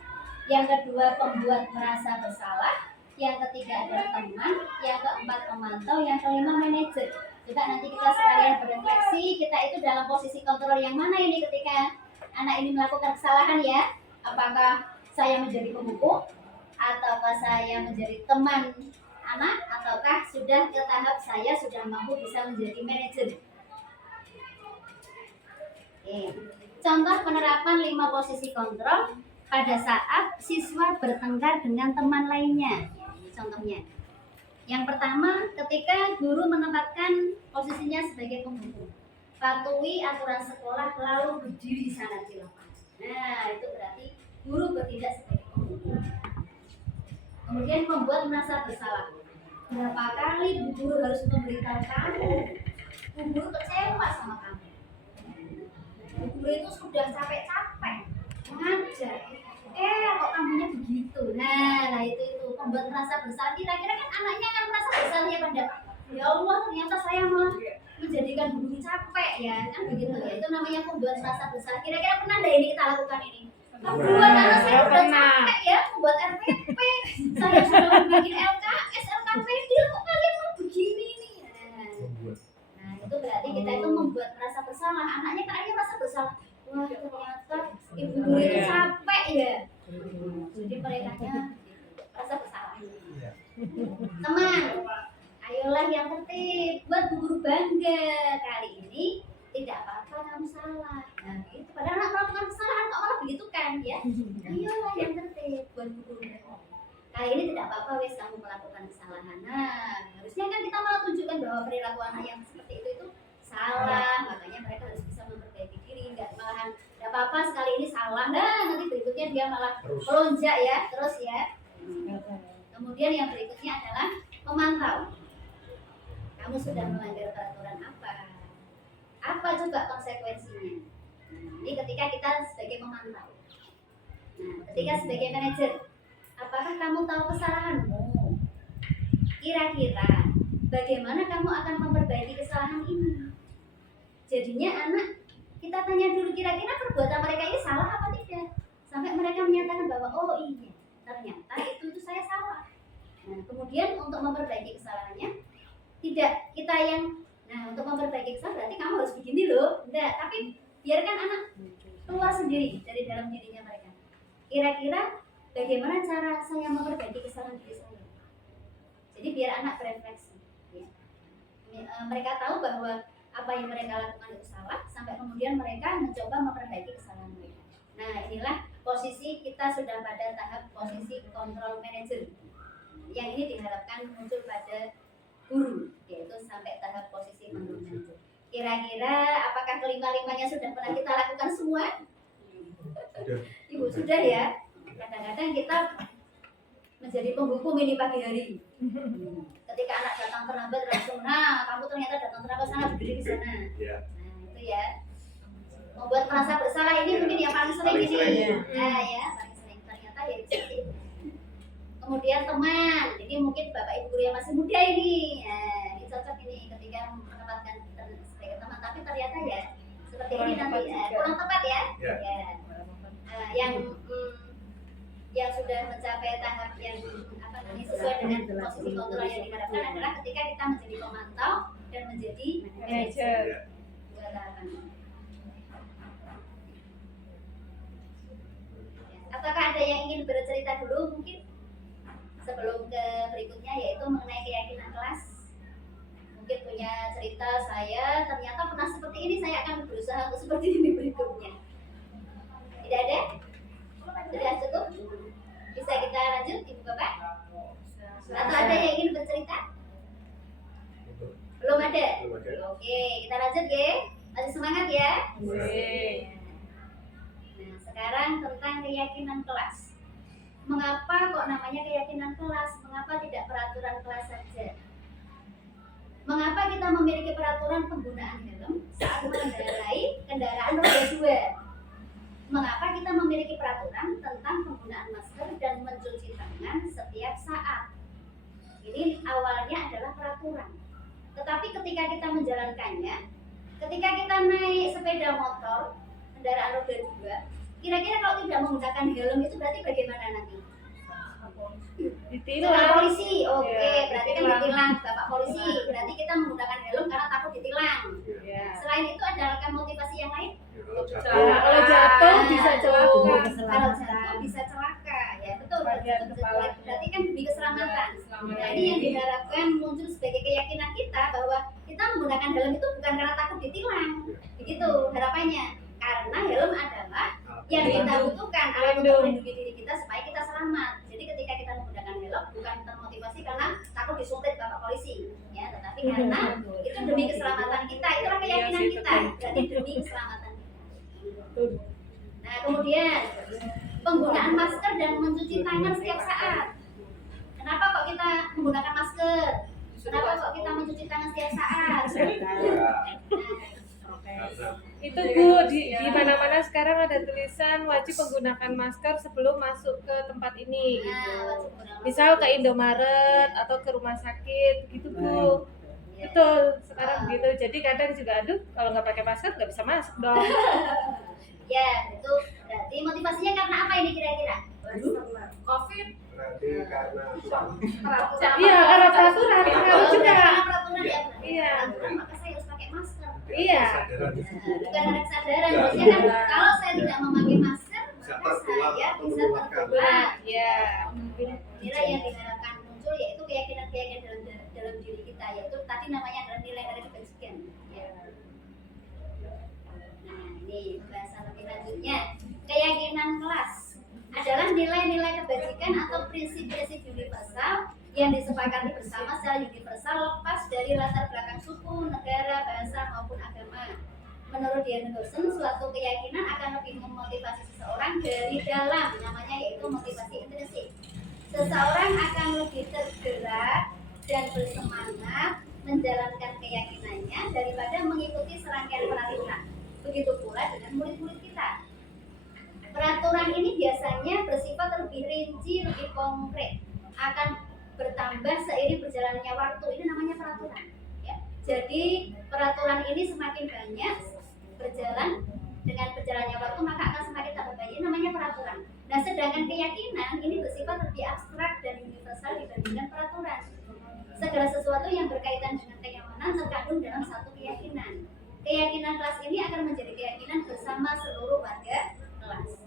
yang kedua pembuat merasa bersalah, yang ketiga adalah teman, yang keempat pemantau, yang kelima manajer. Coba nanti kita sekalian berefleksi, kita itu dalam posisi kontrol yang mana ini ketika anak ini melakukan kesalahan ya. Apakah saya menjadi pemhukum, ataukah saya menjadi teman anak, ataukah sudah ke tahap saya sudah mampu bisa menjadi manajer. Oke. Contoh penerapan 5 posisi kontrol pada saat siswa bertengkar dengan teman lainnya. Contohnya yang pertama, ketika guru menempatkan posisinya sebagai penghukum, patuhi aturan sekolah lalu berdiri di sana di lapangan. Nah, itu berarti guru bertindak sebagai penghukum. Kemudian membuat merasa bersalah. Berapa kali bu guru harus memberitahu kamu? Bu guru kecewa sama kamu. Bu guru itu sudah capek-capek mengajar. Kok kamunya begitu? Nah itu membuat merasa bersalah. Kira-kira kan anaknya akan merasa bersalah ya pada ya Allah ternyata saya malah menjadikan guru capek ya kan begitu ya. Itu namanya membuat merasa bersalah. Kira-kira pernah nggak ini kita lakukan ini? Membuat anak saya udah capek ya membuat RPP, saya sudah bikin LKS, LKPD, kok kalian mau begini nih? Nah itu berarti kita itu membuat merasa bersalah. Anaknya kan akhirnya merasa bersalah. Wah ternyata ibu guru itu capek ya. Jadi mereka merasa bersalah. Teman, ayolah yang tertib, buat bu guru bangga. Kali ini tidak apa-apa kamu salah. Nah itu padahal anak melakukan kesalahan kok malah begitu kan ya. Ayolah yang tertib, buat bu guru bangga. Kali ini tidak apa-apa wes kamu melakukan kesalahan. Nah harusnya kan kita malah tunjukkan bahwa perilaku anak yang seperti itu salah. Makanya mereka harus bisa memperbaiki diri, nggak malahan Tidak apa-apa sekali ini salah, nah nanti berikutnya dia malah Terus. melonjak ya, terus ya. Kemudian yang berikutnya adalah memantau. Kamu sudah melanggar peraturan apa? Apa coba konsekuensinya? Nah, ini ketika kita sebagai memantau. Nah, ketika sebagai manajer, apakah kamu tahu kesalahanmu? Kira-kira bagaimana kamu akan memperbaiki kesalahan ini? Jadinya anak, kita tanya dulu kira-kira perbuatan mereka ini salah apa tidak? Sampai mereka menyatakan bahwa oh iya, ternyata itu saya salah. Nah, kemudian untuk memperbaiki kesalahannya, tidak kita yang, nah untuk memperbaiki kesalahan berarti kamu harus begini loh. Enggak, tapi biarkan anak keluar sendiri dari dalam dirinya mereka. Kira-kira bagaimana cara saya memperbaiki kesalahan diri saya? Jadi biar anak berefleksi. Ya. Mereka tahu bahwa apa yang mereka lakukan itu salah, sampai kemudian mereka mencoba memperbaiki kesalahan mereka. Nah, inilah posisi kita sudah pada tahap posisi control manager. Yang ini diharapkan muncul pada guru, yaitu sampai tahap posisi control manager. Kira-kira apakah kelima-limanya sudah pernah kita lakukan semua? Ibu sudah ya. Kadang-kadang kita menjadi penghukum ini pagi hari. Ketika anak datang terlambat langsung, nah kamu ternyata datang terlambat, sana berdiri di sana. Ya. Nah itu ya, membuat merasa bersalah ini mungkin yang paling sering Paling ini. sering. Nah ya, paling sering ternyata ya seperti itu. Kemudian teman, jadi mungkin bapak ibu guru yang masih muda ini, nah, ini cocok ini ketika menempatkan sebagai teman, tapi ternyata ya seperti ini nanti kurang tepat ya. Ya. Ya. Yang sudah mencapai tahap yang apa namanya sesuai dengan posisi kontrol yang diharapkan adalah ketika kita menjadi pemantau dan menjadi manajer. Ya. Dua tahapan. Apakah ada yang ingin bercerita dulu mungkin sebelum ke berikutnya, yaitu mengenai keyakinan kelas? Mungkin punya cerita, saya ternyata pernah seperti ini, saya akan berusaha untuk seperti ini berikutnya. Tidak ada? Sudah cukup? Bisa kita lanjut, Ibu Bapak? Atau ada yang ingin bercerita? Belum ada? Belum ada. Oke, kita lanjut ya. Masih semangat ya? Nah, sekarang tentang keyakinan kelas. Mengapa kok namanya keyakinan kelas? Mengapa tidak peraturan kelas saja? Mengapa kita memiliki peraturan penggunaan helm saat mengendarai kendaraan roda 2? Mengapa kita memiliki peraturan tentang penggunaan masker dan mencuci tangan setiap saat? Ini awalnya adalah peraturan. Tetapi ketika kita menjalankannya, ketika kita naik sepeda motor, kendaraan roda 2, kira-kira kalau tidak menggunakan helm itu berarti bagaimana nanti? Bapak Ditilang. polisi, oke, Ya, berarti kan ditilang. ditilang. Bapak polisi, berarti kita menggunakan helm karena takut ditilang. Ya. Selain itu ada motivasi yang lain? Kalau jatuh bisa celaka. Kalau jatuh bisa celaka, ya betul. Bagian Betul. kepala. Berarti kan demi keselamatan. Keselamatan. Nah, ini yang diharapkan muncul sebagai keyakinan kita bahwa kita menggunakan helm itu bukan karena takut ditilang, begitu harapannya. Karena helm adalah yang kita butuhkan alat untuk melindungi diri kita supaya kita selamat. Jadi ketika kita menggunakan helm bukan termotivasi karena takut disuntik bapak polisi, ya, tetapi karena itu demi keselamatan kita. Itulah keyakinan kita. Berarti demi keselamatan kita. Nah, kemudian penggunaan masker dan mencuci tangan setiap saat. Kenapa kok kita menggunakan masker? Kenapa kok kita mencuci tangan setiap saat? Nah, Itu Bu, di mana-mana sekarang ada tulisan wajib menggunakan masker sebelum masuk ke tempat ini. Misal ke Indomaret atau ke rumah sakit, gitu Bu. Betul, sekarang begitu. Jadi kadang juga, aduh, kalau nggak pakai masker nggak bisa masuk dong. Ya, itu berarti motivasinya karena apa ini kira-kira? COVID. Berarti karena Iya, karena peraturan, pengaruh juga. Karena peraturan ya. Iya. Peraturan, maka saya harus pakai masker. Iya. Bukan ada kesadaran. Maksudnya kan kalau saya tidak memakai masker, Bisa maka tertular saya atau bisa menularkan. tertular. Iya. Inilah yang diharapkan muncul, yaitu keyakinan dalam diri kita, yaitu tadi namanya adalah nilai-nilai kebajikan. Ya. Nah, ini bahasan lebih lanjutnya. Keyakinan kelas adalah nilai-nilai kebajikan atau prinsip-prinsip universal yang disepakati bersama secara universal lepas dari latar belakang suku, negara, bahasa maupun agama. Menurut Dian Henderson, suatu keyakinan akan lebih memotivasi seseorang dari dalam, namanya yaitu motivasi intrinsik. Seseorang akan lebih tergerak dan bersemangat menjalankan keyakinannya daripada mengikuti serangkaian peraturan. Begitu pula dengan murid-murid kita. Peraturan ini biasanya bersifat lebih rinci, lebih konkret, akan bertambah seiring berjalannya waktu. Ini namanya peraturan. Ya. Jadi peraturan ini semakin banyak berjalan, dengan berjalannya waktu maka akan semakin tambah banyak. Ini namanya peraturan. Nah, sedangkan keyakinan ini bersifat lebih abstrak dan universal dibandingkan peraturan. Segala sesuatu yang berkaitan dengan kenyamanan terkandung dalam satu keyakinan. Keyakinan kelas ini akan menjadi keyakinan bersama seluruh warga kelas.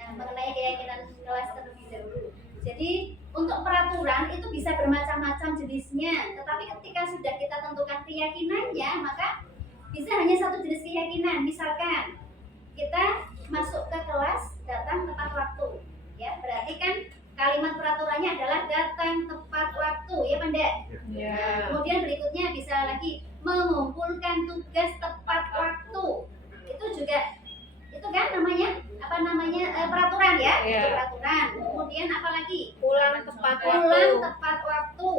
Nah, mengenai keyakinan kelas terlebih dahulu. Jadi, untuk peraturan itu bisa bermacam-macam jenisnya, tetapi ketika sudah kita tentukan keyakinannya, maka bisa hanya satu jenis keyakinan. Misalkan kita masuk ke kelas datang tepat waktu, ya berarti kan kalimat peraturannya adalah datang tepat waktu, ya Pandai. Ya. Nah, kemudian berikutnya bisa lagi mengumpulkan tugas tepat waktu. Itu juga itu kan namanya peraturan ya, Iya. itu peraturan. Kemudian apalagi Pulang tepat pulang waktu. tepat waktu.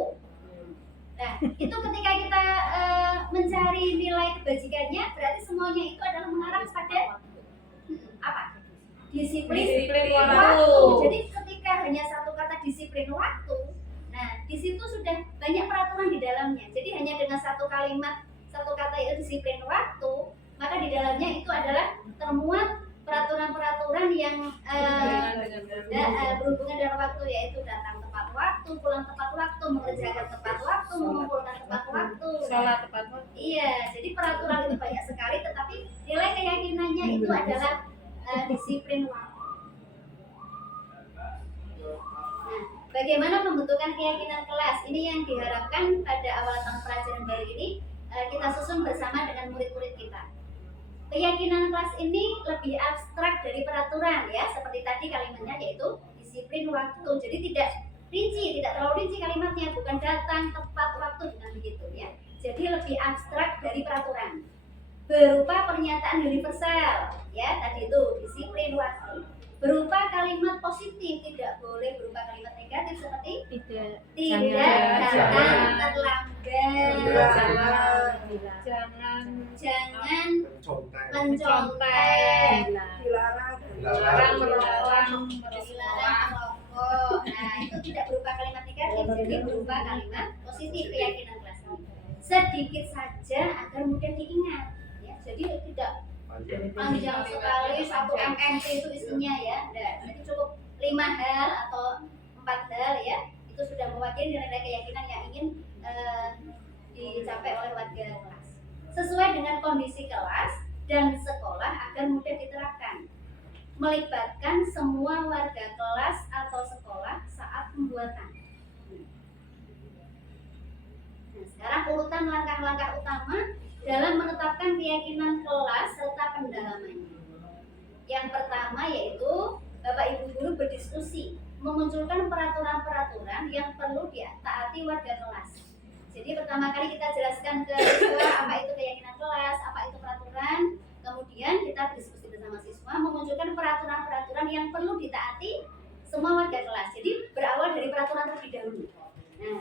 Nah, itu ketika kita mencari nilai kebajikannya, berarti semuanya itu adalah mengarah pada apa? Disiplin Waktu. waktu. Jadi ketika hanya satu kata disiplin waktu, nah di situ sudah banyak peraturan di dalamnya. Jadi hanya dengan satu kalimat, satu kata itu disiplin waktu, maka di dalamnya itu adalah termuat peraturan-peraturan yang berhubungan dengan waktu, yaitu datang tepat waktu, pulang tepat waktu, mengerjakan tepat waktu, mengumpulkan tepat waktu. Sholat tepat waktu. Iya, jadi peraturan itu banyak sekali, tetapi nilai keyakinannya itu adalah disiplin waktu. Nah, bagaimana pembentukan keyakinan kelas? Ini yang diharapkan pada awal tahun pelajaran baru ini kita susun bersama dengan murid-murid kita. Keyakinan kelas ini lebih abstrak dari peraturan, ya, seperti tadi kalimatnya yaitu disiplin waktu. Jadi tidak rinci, tidak terlalu rinci kalimatnya, bukan datang tepat waktu, bukan begitu ya. Jadi lebih abstrak dari peraturan. Berupa pernyataan universal, ya, tadi itu disiplin waktu. Berupa kalimat positif, tidak boleh berupa kalimat negatif seperti tidak datang terlambat, jangan mencontek, Dilarang dilarang merokok. Nah, itu tidak berupa kalimat negatif, jadi berupa kalimat positif keyakinan kelas ini. Sedikit saja agar mudah diingat, ya. Jadi tidak panjang sekali 1 MMT itu isinya ya. Nah, jadi cukup 5 hal atau 4 hal ya. Itu sudah mewakili nilai keyakinan yang ingin dicapai oleh warga kelas. Sesuai dengan kondisi kelas dan sekolah agar mudah diterapkan. Melibatkan semua warga kelas atau sekolah saat pembuatan. Nah, sekarang urutan langkah-langkah utama dalam menetapkan keyakinan kelas serta pendalamannya. Yang pertama yaitu Bapak Ibu guru berdiskusi, memunculkan peraturan-peraturan yang perlu ditaati warga kelas. Jadi pertama kali kita jelaskan ke siswa apa itu keyakinan kelas, apa itu peraturan, kemudian kita berdiskusi bersama siswa memunculkan peraturan-peraturan yang perlu ditaati semua warga kelas. Jadi berawal dari peraturan terlebih dahulu. Nah,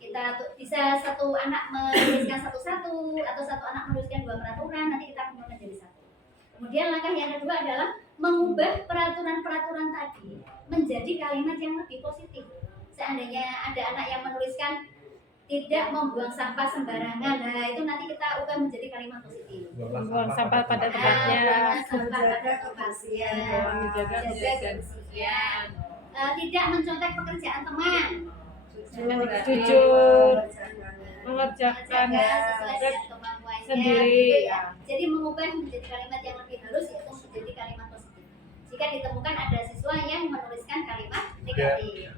kita bisa satu anak menuliskan satu-satu atau satu anak menuliskan 2 peraturan, nanti kita kumpulkan jadi satu. Kemudian langkah yang kedua adalah mengubah peraturan-peraturan tadi menjadi kalimat yang lebih positif. Seandainya ada anak yang menuliskan tidak membuang sampah sembarangan, nah itu nanti kita ubah menjadi kalimat positif. Buang sampah pada tempatnya. Buang sampah pada tempatnya. Menjaga Jaga kebersihan. Tidak mencontek pekerjaan teman. Jujur. Mengerjakan sesuai dengan kemampuannya sendiri. gitu ya. Jadi mengubah menjadi kalimat yang lebih halus itu menjadi kalimat positif. Jika ditemukan ada siswa yang menuliskan kalimat negatif,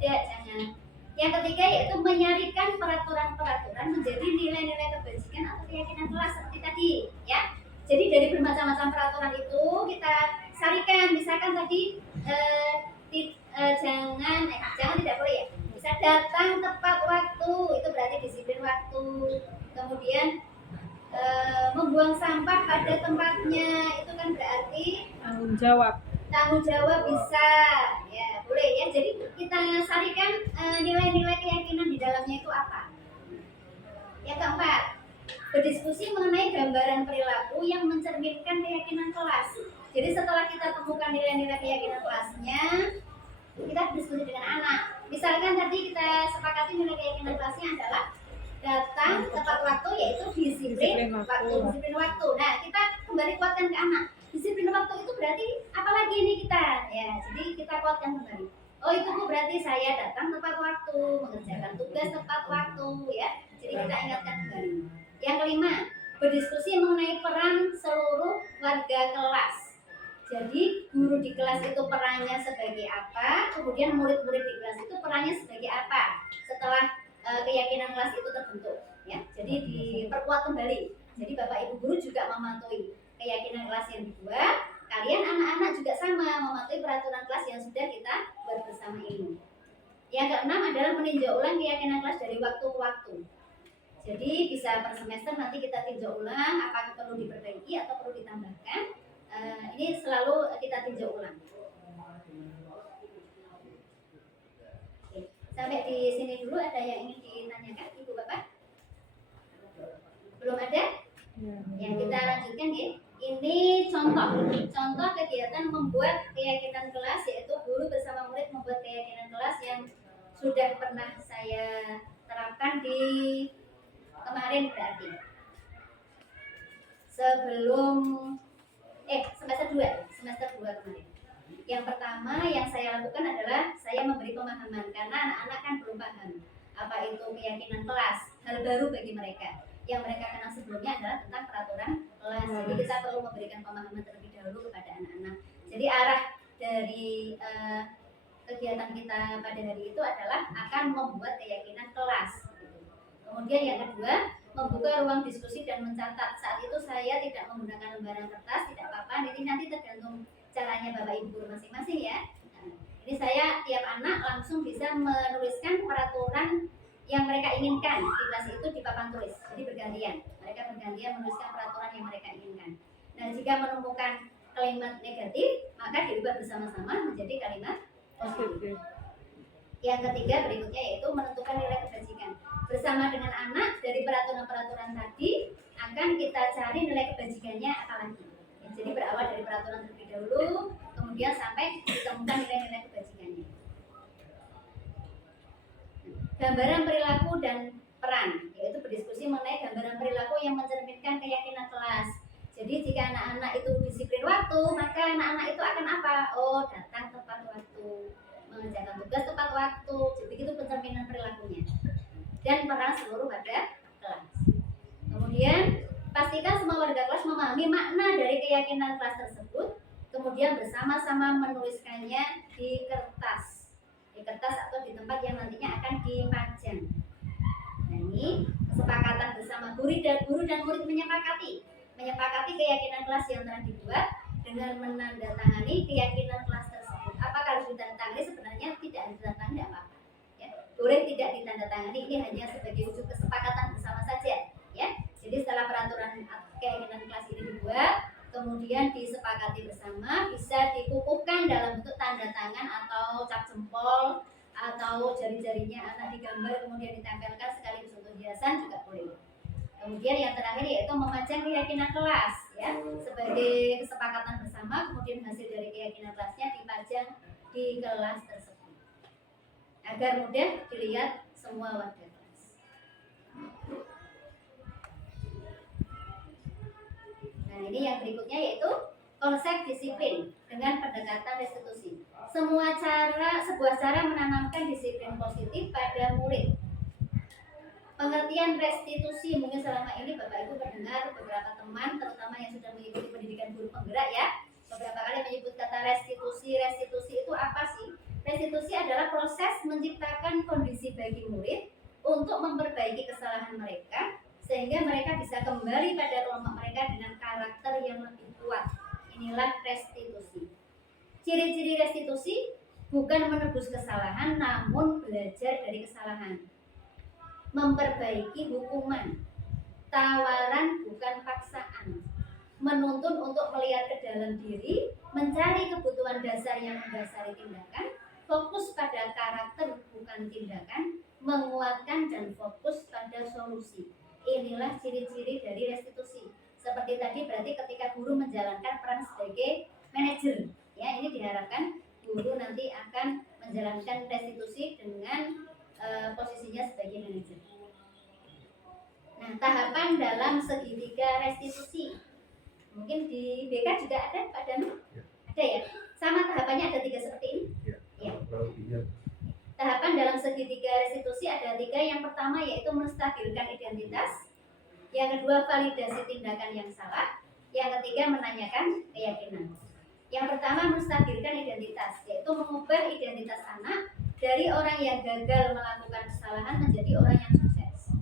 tidak, jangan. Yang ketiga yaitu menyarikan peraturan-peraturan menjadi nilai-nilai kebajikan atau keyakinan kelas seperti tadi, ya. Jadi dari bermacam-macam peraturan itu kita sarikan, misalkan tadi jangan tidak boleh ya. Bisa datang tepat waktu, itu berarti disiplin waktu. Kemudian membuang sampah pada tempatnya, itu kan berarti Tanggung jawab. Tanggung jawab bisa, ya boleh ya. Jadi kita sarikan nilai-nilai keyakinan di dalamnya itu apa. Yang keempat, berdiskusi mengenai gambaran perilaku yang mencerminkan keyakinan kelas. Jadi setelah kita temukan nilai-nilai keyakinan kelasnya, kita berdiskusi dengan anak. Misalkan tadi kita sepakati nilai keyakinan kelasnya adalah datang tepat waktu, yaitu disiplin waktu. Disiplin waktu. Nah, kita kembali kuatkan ke anak. Disiplin waktu itu berarti apalagi ini kita? Ya, jadi kita kuatkan kembali. Oh, itu Bu berarti saya datang tepat waktu, mengerjakan tugas tepat waktu, ya. Jadi kita ingatkan kembali. Yang kelima, berdiskusi mengenai peran seluruh warga kelas. Jadi guru di kelas itu perannya sebagai apa, kemudian murid-murid di kelas itu perannya sebagai apa setelah keyakinan kelas itu terbentuk, ya. Jadi diperkuat kembali. Jadi Bapak Ibu guru juga mematuhi keyakinan kelas yang dibuat. Kalian anak-anak juga sama mematuhi peraturan kelas yang sudah kita buat bersama ini. Yang keenam adalah meninjau ulang keyakinan kelas dari waktu ke waktu. Jadi bisa per semester nanti kita tinjau ulang apakah perlu diperbaiki atau perlu ditambahkan. Ini selalu kita tinjau ulang. Oke. Sampai di sini dulu, ada yang ingin ditanyakan Ibu Bapak? Belum ada? Ya, kita lanjutkan ya. Ini contoh kegiatan membuat keyakinan kelas, yaitu guru bersama murid membuat keyakinan kelas yang sudah pernah saya terapkan di kemarin berarti. Sebelum semester 2 kemarin. Yang pertama yang saya lakukan adalah saya memberi pemahaman, karena anak-anak kan belum paham apa itu keyakinan kelas, hal baru bagi mereka. Yang mereka kenal sebelumnya adalah tentang peraturan kelas. Jadi kita perlu memberikan pemahaman terlebih dahulu kepada anak-anak. Jadi arah dari kegiatan kita pada hari itu adalah akan membuat keyakinan kelas. Kemudian yang kedua, membuka ruang diskusi dan mencatat. Saat itu saya tidak menggunakan lembaran kertas, tidak apa-apa. Ini nanti tergantung caranya Bapak Ibu guru masing-masing ya. Nah, ini saya tiap anak langsung bisa menuliskan peraturan yang mereka inginkan di kelas itu di papan tulis. Jadi bergantian. Mereka bergantian menuliskan peraturan yang mereka inginkan. Nah, jika menemukan kalimat negatif, maka diubah bersama-sama menjadi kalimat positif. Yang ketiga berikutnya yaitu menentukan nilai kebajikan. Bersama dengan anak dari peraturan-peraturan tadi akan kita cari nilai kebajikannya apa lagi. Ya, jadi berawal dari peraturan terlebih dahulu, kemudian sampai ditemukan nilai-nilai kebajikannya. Gambaran perilaku dan peran, yaitu berdiskusi mengenai gambaran perilaku yang mencerminkan keyakinan kelas. Jadi jika anak-anak itu disiplin waktu, maka anak-anak itu akan apa? Oh, datang tepat waktu, mengerjakan tugas tepat waktu. Jadi itu pencerminan perilakunya. Dan peran seluruh warga kelas. Kemudian pastikan semua warga kelas memahami makna dari keyakinan kelas tersebut, kemudian bersama-sama menuliskannya di kertas atau di tempat yang nantinya akan dipajang. Nah, ini kesepakatan bersama guru dan murid menyepakati keyakinan kelas yang telah dibuat dengan menandatangani keyakinan kelas tersebut. Apakah harus ditandatangani? Sebenarnya tidak harus ditandatangani, tidak apa-apa. Ya, boleh tidak ditandatangani, ini hanya sebagai wujud kesepakatan bersama saja. Ya, jadi setelah peraturan keyakinan kelas ini dibuat, kemudian disepakati bersama, bisa dikukuhkan dalam bentuk tanda tangan atau cap jempol atau jari-jarinya anak digambar kemudian ditempelkan sekaligus untuk hiasan juga boleh. Kemudian yang terakhir yaitu memajang keyakinan kelas, ya, sebagai kesepakatan bersama, kemudian hasil dari keyakinan kelasnya dipajang di kelas tersebut agar mudah dilihat semua warga kelas. Nah, ini yang berikutnya yaitu konsep disiplin dengan pendekatan restitusi. Sebuah cara menanamkan disiplin positif pada murid. Pengertian restitusi, mungkin selama ini Bapak Ibu mendengar beberapa teman, terutama yang sudah mengikuti pendidikan guru penggerak ya, beberapa kali menyebut kata restitusi. Restitusi itu apa sih? Restitusi adalah proses menciptakan kondisi bagi murid untuk memperbaiki kesalahan mereka, sehingga mereka bisa kembali pada kelompok mereka dengan karakter yang lebih kuat. Inilah restitusi. Ciri-ciri restitusi Bukan menebus kesalahan, namun belajar dari kesalahan. Memperbaiki hukuman. Tawaran bukan paksaan. Menuntun untuk melihat ke dalam diri, mencari kebutuhan dasar yang mendasari tindakan, fokus pada karakter bukan tindakan, menguatkan dan fokus pada solusi. Inilah ciri-ciri dari restitusi. Seperti tadi berarti ketika guru menjalankan peran sebagai manajer, ya ini diharapkan guru nanti akan menjalankan restitusi dengan posisinya sebagai manajer. Nah, tahapan dalam segitiga restitusi. Mungkin di BK juga ada Pak Danu? Ya. Ada ya? Sama tahapannya ada 3 seperti ini? Ya. Tahapan dalam segitiga restitusi ada 3. Yang pertama yaitu menstabilkan identitas. Yang kedua validasi tindakan yang salah. Yang ketiga menanyakan keyakinan. Yang pertama menstabilkan identitas, yaitu mengubah identitas anak dari orang yang gagal melakukan kesalahan menjadi orang yang sukses.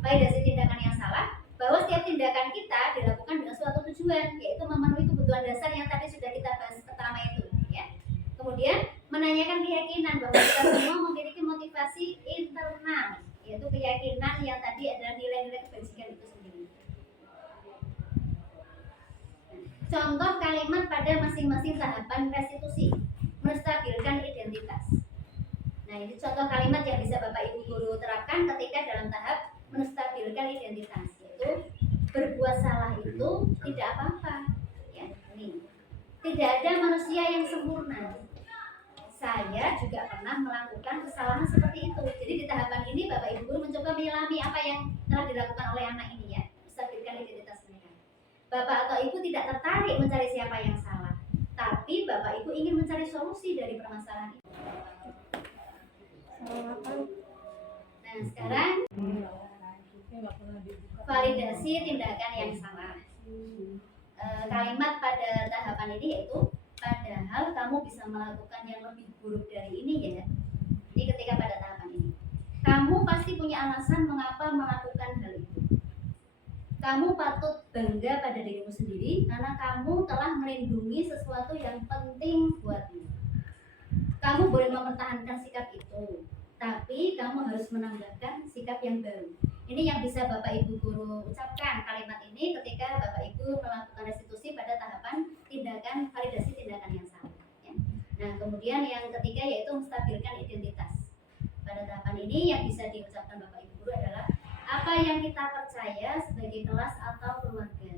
Validasi tindakan yang salah, bahwa setiap tindakan kita dilakukan dengan suatu tujuan, yaitu memenuhi kebutuhan dasar yang tadi sudah kita bahas pertama itu, ya. Kemudian menanyakan keyakinan bahwa kita semua memiliki motivasi internal, yaitu keyakinan yang tadi adalah nilai-nilai kebajikan itu sendiri. Contoh kalimat pada masing-masing tahapan restitusi. Menstabilkan identitas. Nah, ini contoh kalimat yang bisa Bapak Ibu guru terapkan ketika dalam tahap menstabilkan identitas, yaitu berbuat salah itu tidak apa-apa, ya. Ini tidak ada manusia yang sempurna. Saya juga pernah melakukan kesalahan seperti itu. Jadi di tahapan ini Bapak Ibu guru mencoba menyelami apa yang telah dilakukan oleh anak ini, ya, menstabilkan identitas mereka. Bapak atau Ibu tidak tertarik mencari siapa yang salah, tapi Bapak Ibu ingin mencari solusi dari permasalahan itu. Nah, sekarang validasi tindakan yang salah. Kalimat pada tahapan ini yaitu, padahal kamu bisa melakukan yang lebih buruk dari ini, ya. Ini ketika pada tahapan ini. Kamu pasti punya alasan mengapa melakukan hal itu. Kamu patut bangga pada dirimu sendiri karena kamu telah melindungi sesuatu yang penting buatmu. Kamu boleh mempertahankan sikap itu, tapi kamu harus menambahkan sikap yang baru. Ini yang bisa Bapak Ibu guru ucapkan kalimat ini ketika Bapak Ibu melakukan restitusi pada tahapan tindakan validasi tindakan yang salah, ya. Nah, kemudian yang ketiga yaitu menstabilkan identitas. Pada tahapan ini yang bisa diucapkan Bapak Ibu guru adalah apa yang kita percaya sebagai kelas atau keluarga.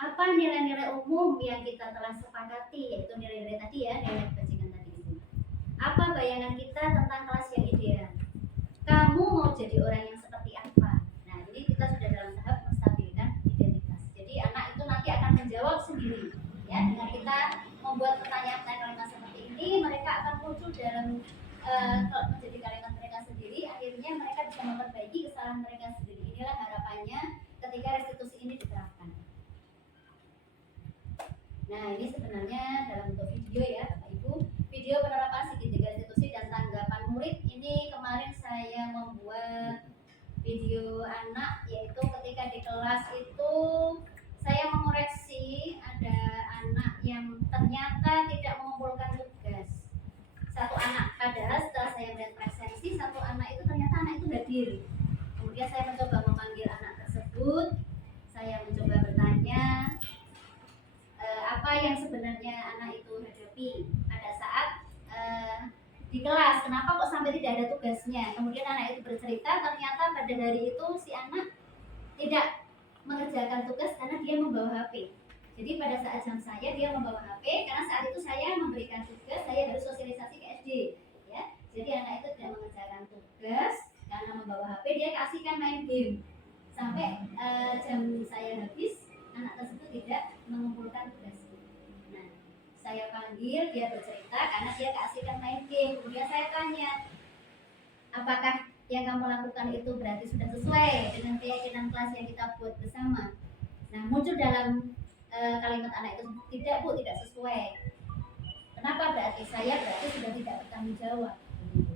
Apa nilai-nilai umum yang kita telah sepakati, yaitu nilai-nilai tadi, ya, nilai kebajikan tadi itu. Apa bayangan kita tentang kelas yang ideal? Kamu mau jadi orang yang seperti apa? Nah, ini kita sudah dalam tahap menstabilkan identitas. Jadi anak itu nanti akan menjawab sendiri, ya. Dengan kita membuat pertanyaan-pertanyaan seperti ini, mereka akan muncul dalam menjadi kalimat mereka sendiri. Akhirnya mereka bisa memperbaiki kesalahan mereka sendiri. Inilah harapannya ketika restitusi ini diterapkan. Nah, ini sebenarnya dalam bentuk video, ya Bapak Ibu. Video penerapan segitiga restitusi dan tanggapan murid. Ini kemarin saya membuat video anak, yaitu ketika di kelas itu saya mengoreksi ada anak yang ternyata tidak mengumpulkan tugas. Satu anak, padahal setelah saya melihat presensi, satu anak itu ternyata anak itu hadir. Kemudian saya mencoba memanggil anak tersebut, saya mencoba bertanya apa yang sebenarnya anak itu hadapi pada saat di kelas, kenapa kok sampai tidak ada tugasnya. Kemudian anak itu bercerita ternyata pada hari itu si anak tidak mengerjakan tugas karena dia membawa HP. Jadi pada saat jam saya dia membawa HP karena saat itu saya memberikan tugas, saya harus sosialisasi ke SD, ya. Jadi anak itu tidak mengerjakan tugas karena membawa HP, dia kasihkan main game sampai jam saya habis, anak tersebut tidak mengumpulkan tugas. Nah, saya panggil, dia bercerita karena dia kasihkan main game. Kemudian saya tanya, apakah yang kamu lakukan itu berarti sudah sesuai dengan keyakinan kelas yang kita buat bersama? Nah, muncul dalam kalimat anak itu, tidak Bu, tidak sesuai. Kenapa? Berarti saya sudah tidak bertanggung jawab,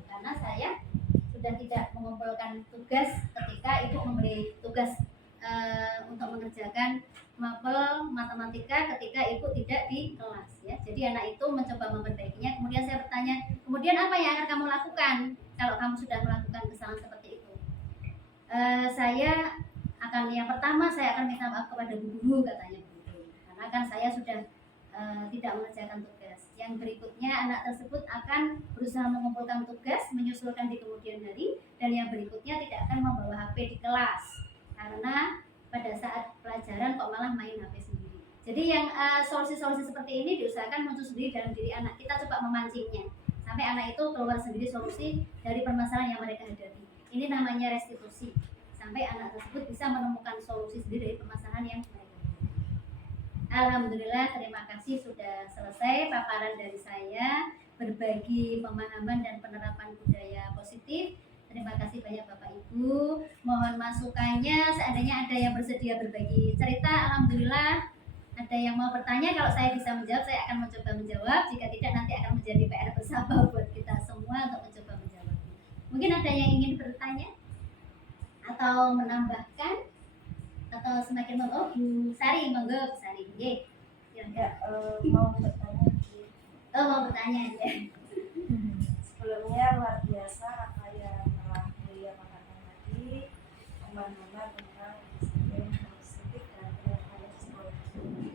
karena saya sudah tidak mengumpulkan tugas ketika ibu memberi tugas untuk mengerjakan mapel matematika ketika ibu tidak di kelas ya. Jadi anak itu mencoba memperbaikinya. Kemudian saya bertanya, kemudian apa yang akan kamu lakukan kalau kamu sudah melakukan kesalahan seperti itu? Saya akan yang pertama saya akan minta maaf kepada bu guru, katanya begitu, karena kan saya sudah tidak mengerjakan tugas. Yang berikutnya anak tersebut akan berusaha mengumpulkan tugas, menyusulkan di kemudian hari, dan yang berikutnya tidak akan membawa HP di kelas karena pada saat pelajaran kok malah main HP sendiri. Jadi yang solusi-solusi seperti ini diusahakan muncul sendiri dalam diri anak. Kita coba memancingnya sampai anak itu keluar sendiri solusi dari permasalahan yang mereka hadapi. Ini namanya restitusi, sampai anak tersebut bisa menemukan solusi sendiri dari permasalahan yang mereka hadapi. Alhamdulillah, terima kasih sudah selesai paparan dari saya berbagi pemahaman dan penerapan budaya positif. Terima kasih banyak Bapak Ibu. Mohon masukannya, seandainya ada yang bersedia berbagi cerita, alhamdulillah. Ada yang mau bertanya, kalau saya bisa menjawab, saya akan mencoba menjawab. Jika tidak, nanti akan menjadi PR bersama buat kita semua untuk mencoba menjawab. Mungkin ada yang ingin bertanya atau menambahkan atau semakin Bu Sari, monggo Bu Sari. Ya, mau bertanya. Mau bertanya ya. Sebelumnya luar biasa apa yang telah Bulia katakan tadi, pemahaman tentang disiplin positif dan penerapan psikologi.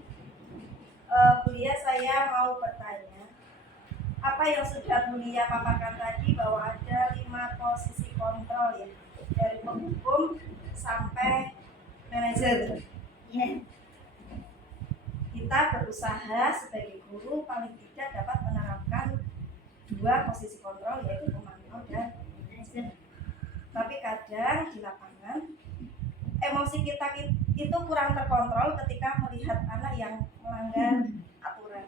Bulia, saya mau bertanya, apa yang sudah Bulia paparkan tadi bahwa ada 5 posisi kontrol ya, dari penghukum sampai manajer. Ya. Kita berusaha sebagai guru paling tidak dapat menerapkan 2 posisi kontrol, yaitu pemantau dan manajer. Tapi kadang di lapangan emosi kita itu kurang terkontrol ketika melihat anak yang melanggar aturan.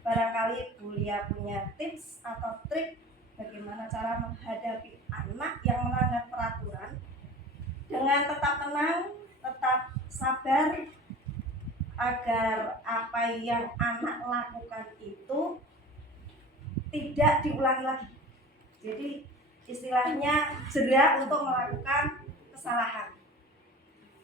Barangkali Bulia punya tips atau trik bagaimana cara menghadapi anak yang melanggar peraturan dengan tetap tenang, tetap sabar, agar apa yang anak lakukan itu tidak diulangi lagi. Jadi istilahnya jeda untuk melakukan kesalahan.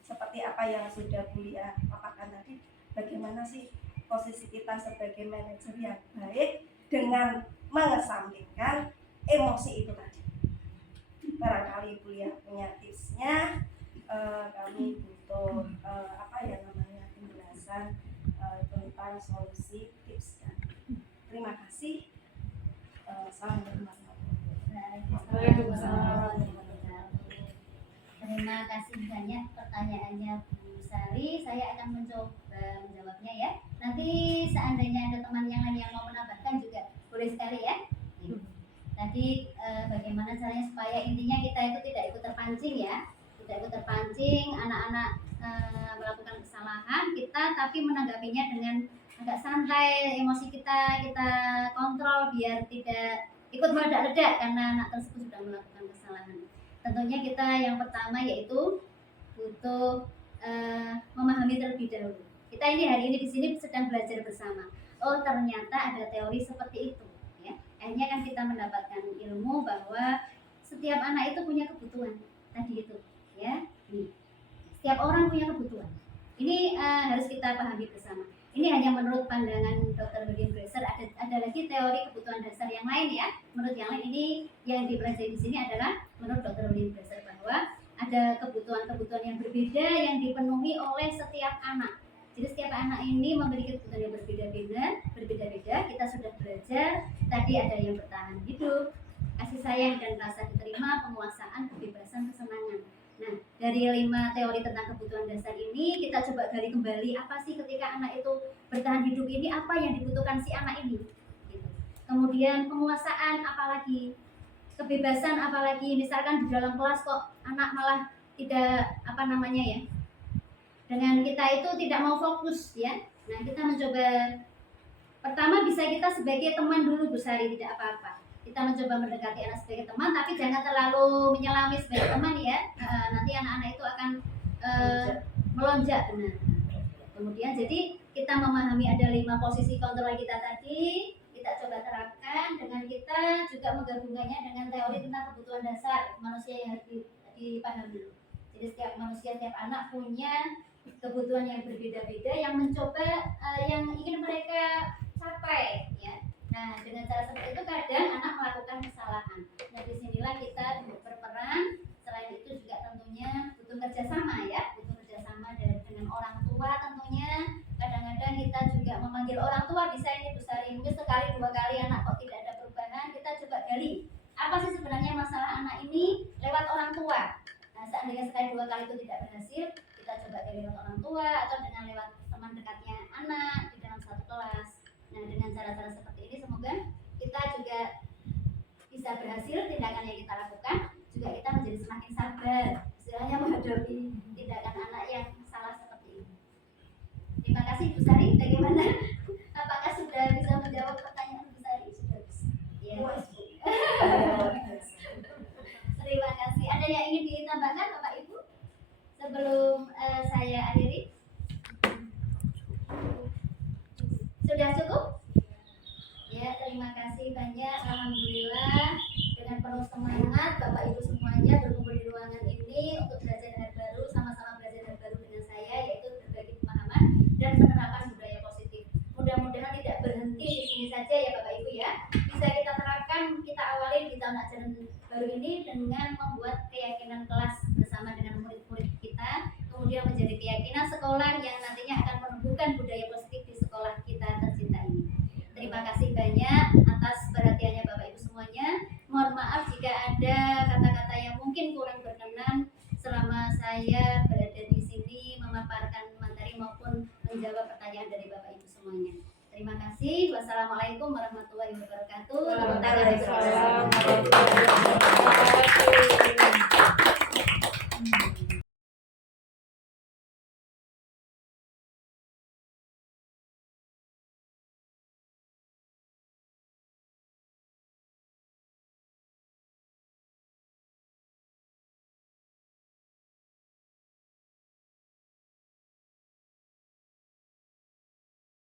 Seperti apa yang sudah Bulia paparkan tadi, bagaimana sih posisi kita sebagai manajer yang baik dengan mengesampingkan emosi itu tadi. Barangkali Bulia punya tipsnya, kami butuh penjelasan tentang solusi tips. Terima kasih. Terima kasih banyak pertanyaannya Bu Sari. Saya akan mencoba menjawabnya ya. Nanti seandainya ada teman yang lain yang mau menambahkan juga boleh sekali ya. Tadi bagaimana caranya supaya intinya kita itu tidak ikut terpancing ya, tidak ikut terpancing anak-anak melakukan kesalahan kita, tapi menanggapinya dengan agak santai, emosi kita kontrol biar tidak ikut meledak-ledak karena anak tersebut sudah melakukan kesalahan. Tentunya kita yang pertama yaitu butuh memahami terlebih dahulu. Kita ini hari ini di sini sedang belajar bersama. Oh, ternyata ada teori seperti itu, ya. Akhirnya kan kita mendapatkan ilmu bahwa setiap anak itu punya kebutuhan tadi itu, ya. Setiap orang punya kebutuhan. Ini harus kita pahami bersama. Ini hanya menurut pandangan Dr. William Glasser. Ada lagi teori kebutuhan dasar yang lain ya. Menurut yang lain, ini yang dipelajari di sini adalah menurut Dr. William Glasser bahwa ada kebutuhan-kebutuhan yang berbeda yang dipenuhi oleh setiap anak. Jadi setiap anak ini memiliki kebutuhan yang berbeda-beda. Kita sudah belajar. Tadi ada yang bertahan hidup, kasih sayang dan rasa diterima, penguasaan, kebebasan, kesenangan. Nah, dari 5 teori tentang kebutuhan dasar ini kita coba gali kembali apa sih ketika anak itu bertahan hidup ini, apa yang dibutuhkan si anak ini gitu. Kemudian penguasaan apalagi, kebebasan apalagi, misalkan di dalam kelas kok anak malah tidak dengan kita itu tidak mau fokus ya. Nah, kita mencoba pertama bisa kita sebagai teman dulu Bu Sari, tidak apa-apa. Kita mencoba mendekati anak sebagai teman, tapi jangan terlalu menyelami sebagai teman ya. Nanti anak-anak itu akan melonjak benar. Kemudian jadi kita memahami ada 5 posisi kontrol kita tadi, kita coba terapkan dengan kita juga menggabungkannya dengan teori tentang kebutuhan dasar manusia yang harus dipahami. Jadi setiap manusia, setiap anak punya kebutuhan yang berbeda-beda yang mencoba yang ingin mereka capai ya. Nah, dengan cara seperti itu kadang anak melakukan kesalahan. Nah, disinilah kita berperan. Selain itu juga tentunya butuh kerjasama ya, butuh kerjasama dengan orang tua tentunya. Kadang-kadang kita juga memanggil orang tua, bisa ini Bu Sari, mungkin sekali dua kali anak kok tidak ada perubahan, kita coba gali apa sih sebenarnya masalah anak ini lewat orang tua. Nah, seandainya sekali dua kali itu tidak berhasil, kita coba gali lewat orang tua atau dengan lewat teman dekatnya anak di dalam satu kelas. Nah, dengan cara-cara seperti ini semoga kita juga bisa berhasil tindakan yang kita lakukan, juga kita menjadi semakin sabar istilahnya menghadapi tindakan anak yang salah seperti ini. Terima kasih Bu Sari, bagaimana? Apakah sudah bisa menjawab pertanyaan Bu Sari? Sudah bisa. Ya. Terima kasih. Ada yang ingin ditambahkan Bapak Ibu sebelum saya akhiri? Sudah cukup? Ya, terima kasih banyak. Alhamdulillah dengan penuh semangat Bapak Ibu semuanya berkumpul di ruangan ini untuk belajar hal baru, sama-sama belajar hal baru dengan saya, yaitu berbagi pemahaman dan penerapan budaya positif. Mudah-mudahan tidak berhenti di sini saja ya Bapak Ibu ya. Bisa kita terapkan, kita awali di tahun ajaran baru ini dengan membuat keyakinan kelas bersama dengan murid-murid kita, kemudian menjadi keyakinan sekolah yang nantinya akan menumbuhkan budaya positif di sekolah kita tercinta ini. Terima kasih banyak atas perhatiannya Bapak Ibu semuanya. Mohon maaf jika ada kata-kata yang mungkin kurang berkenan selama saya berada di sini memaparkan materi maupun menjawab pertanyaan dari Bapak Ibu semuanya. Terima kasih. Wassalamualaikum warahmatullahi wabarakatuh. Waalaikumsalam warahmatullahi wabarakatuh.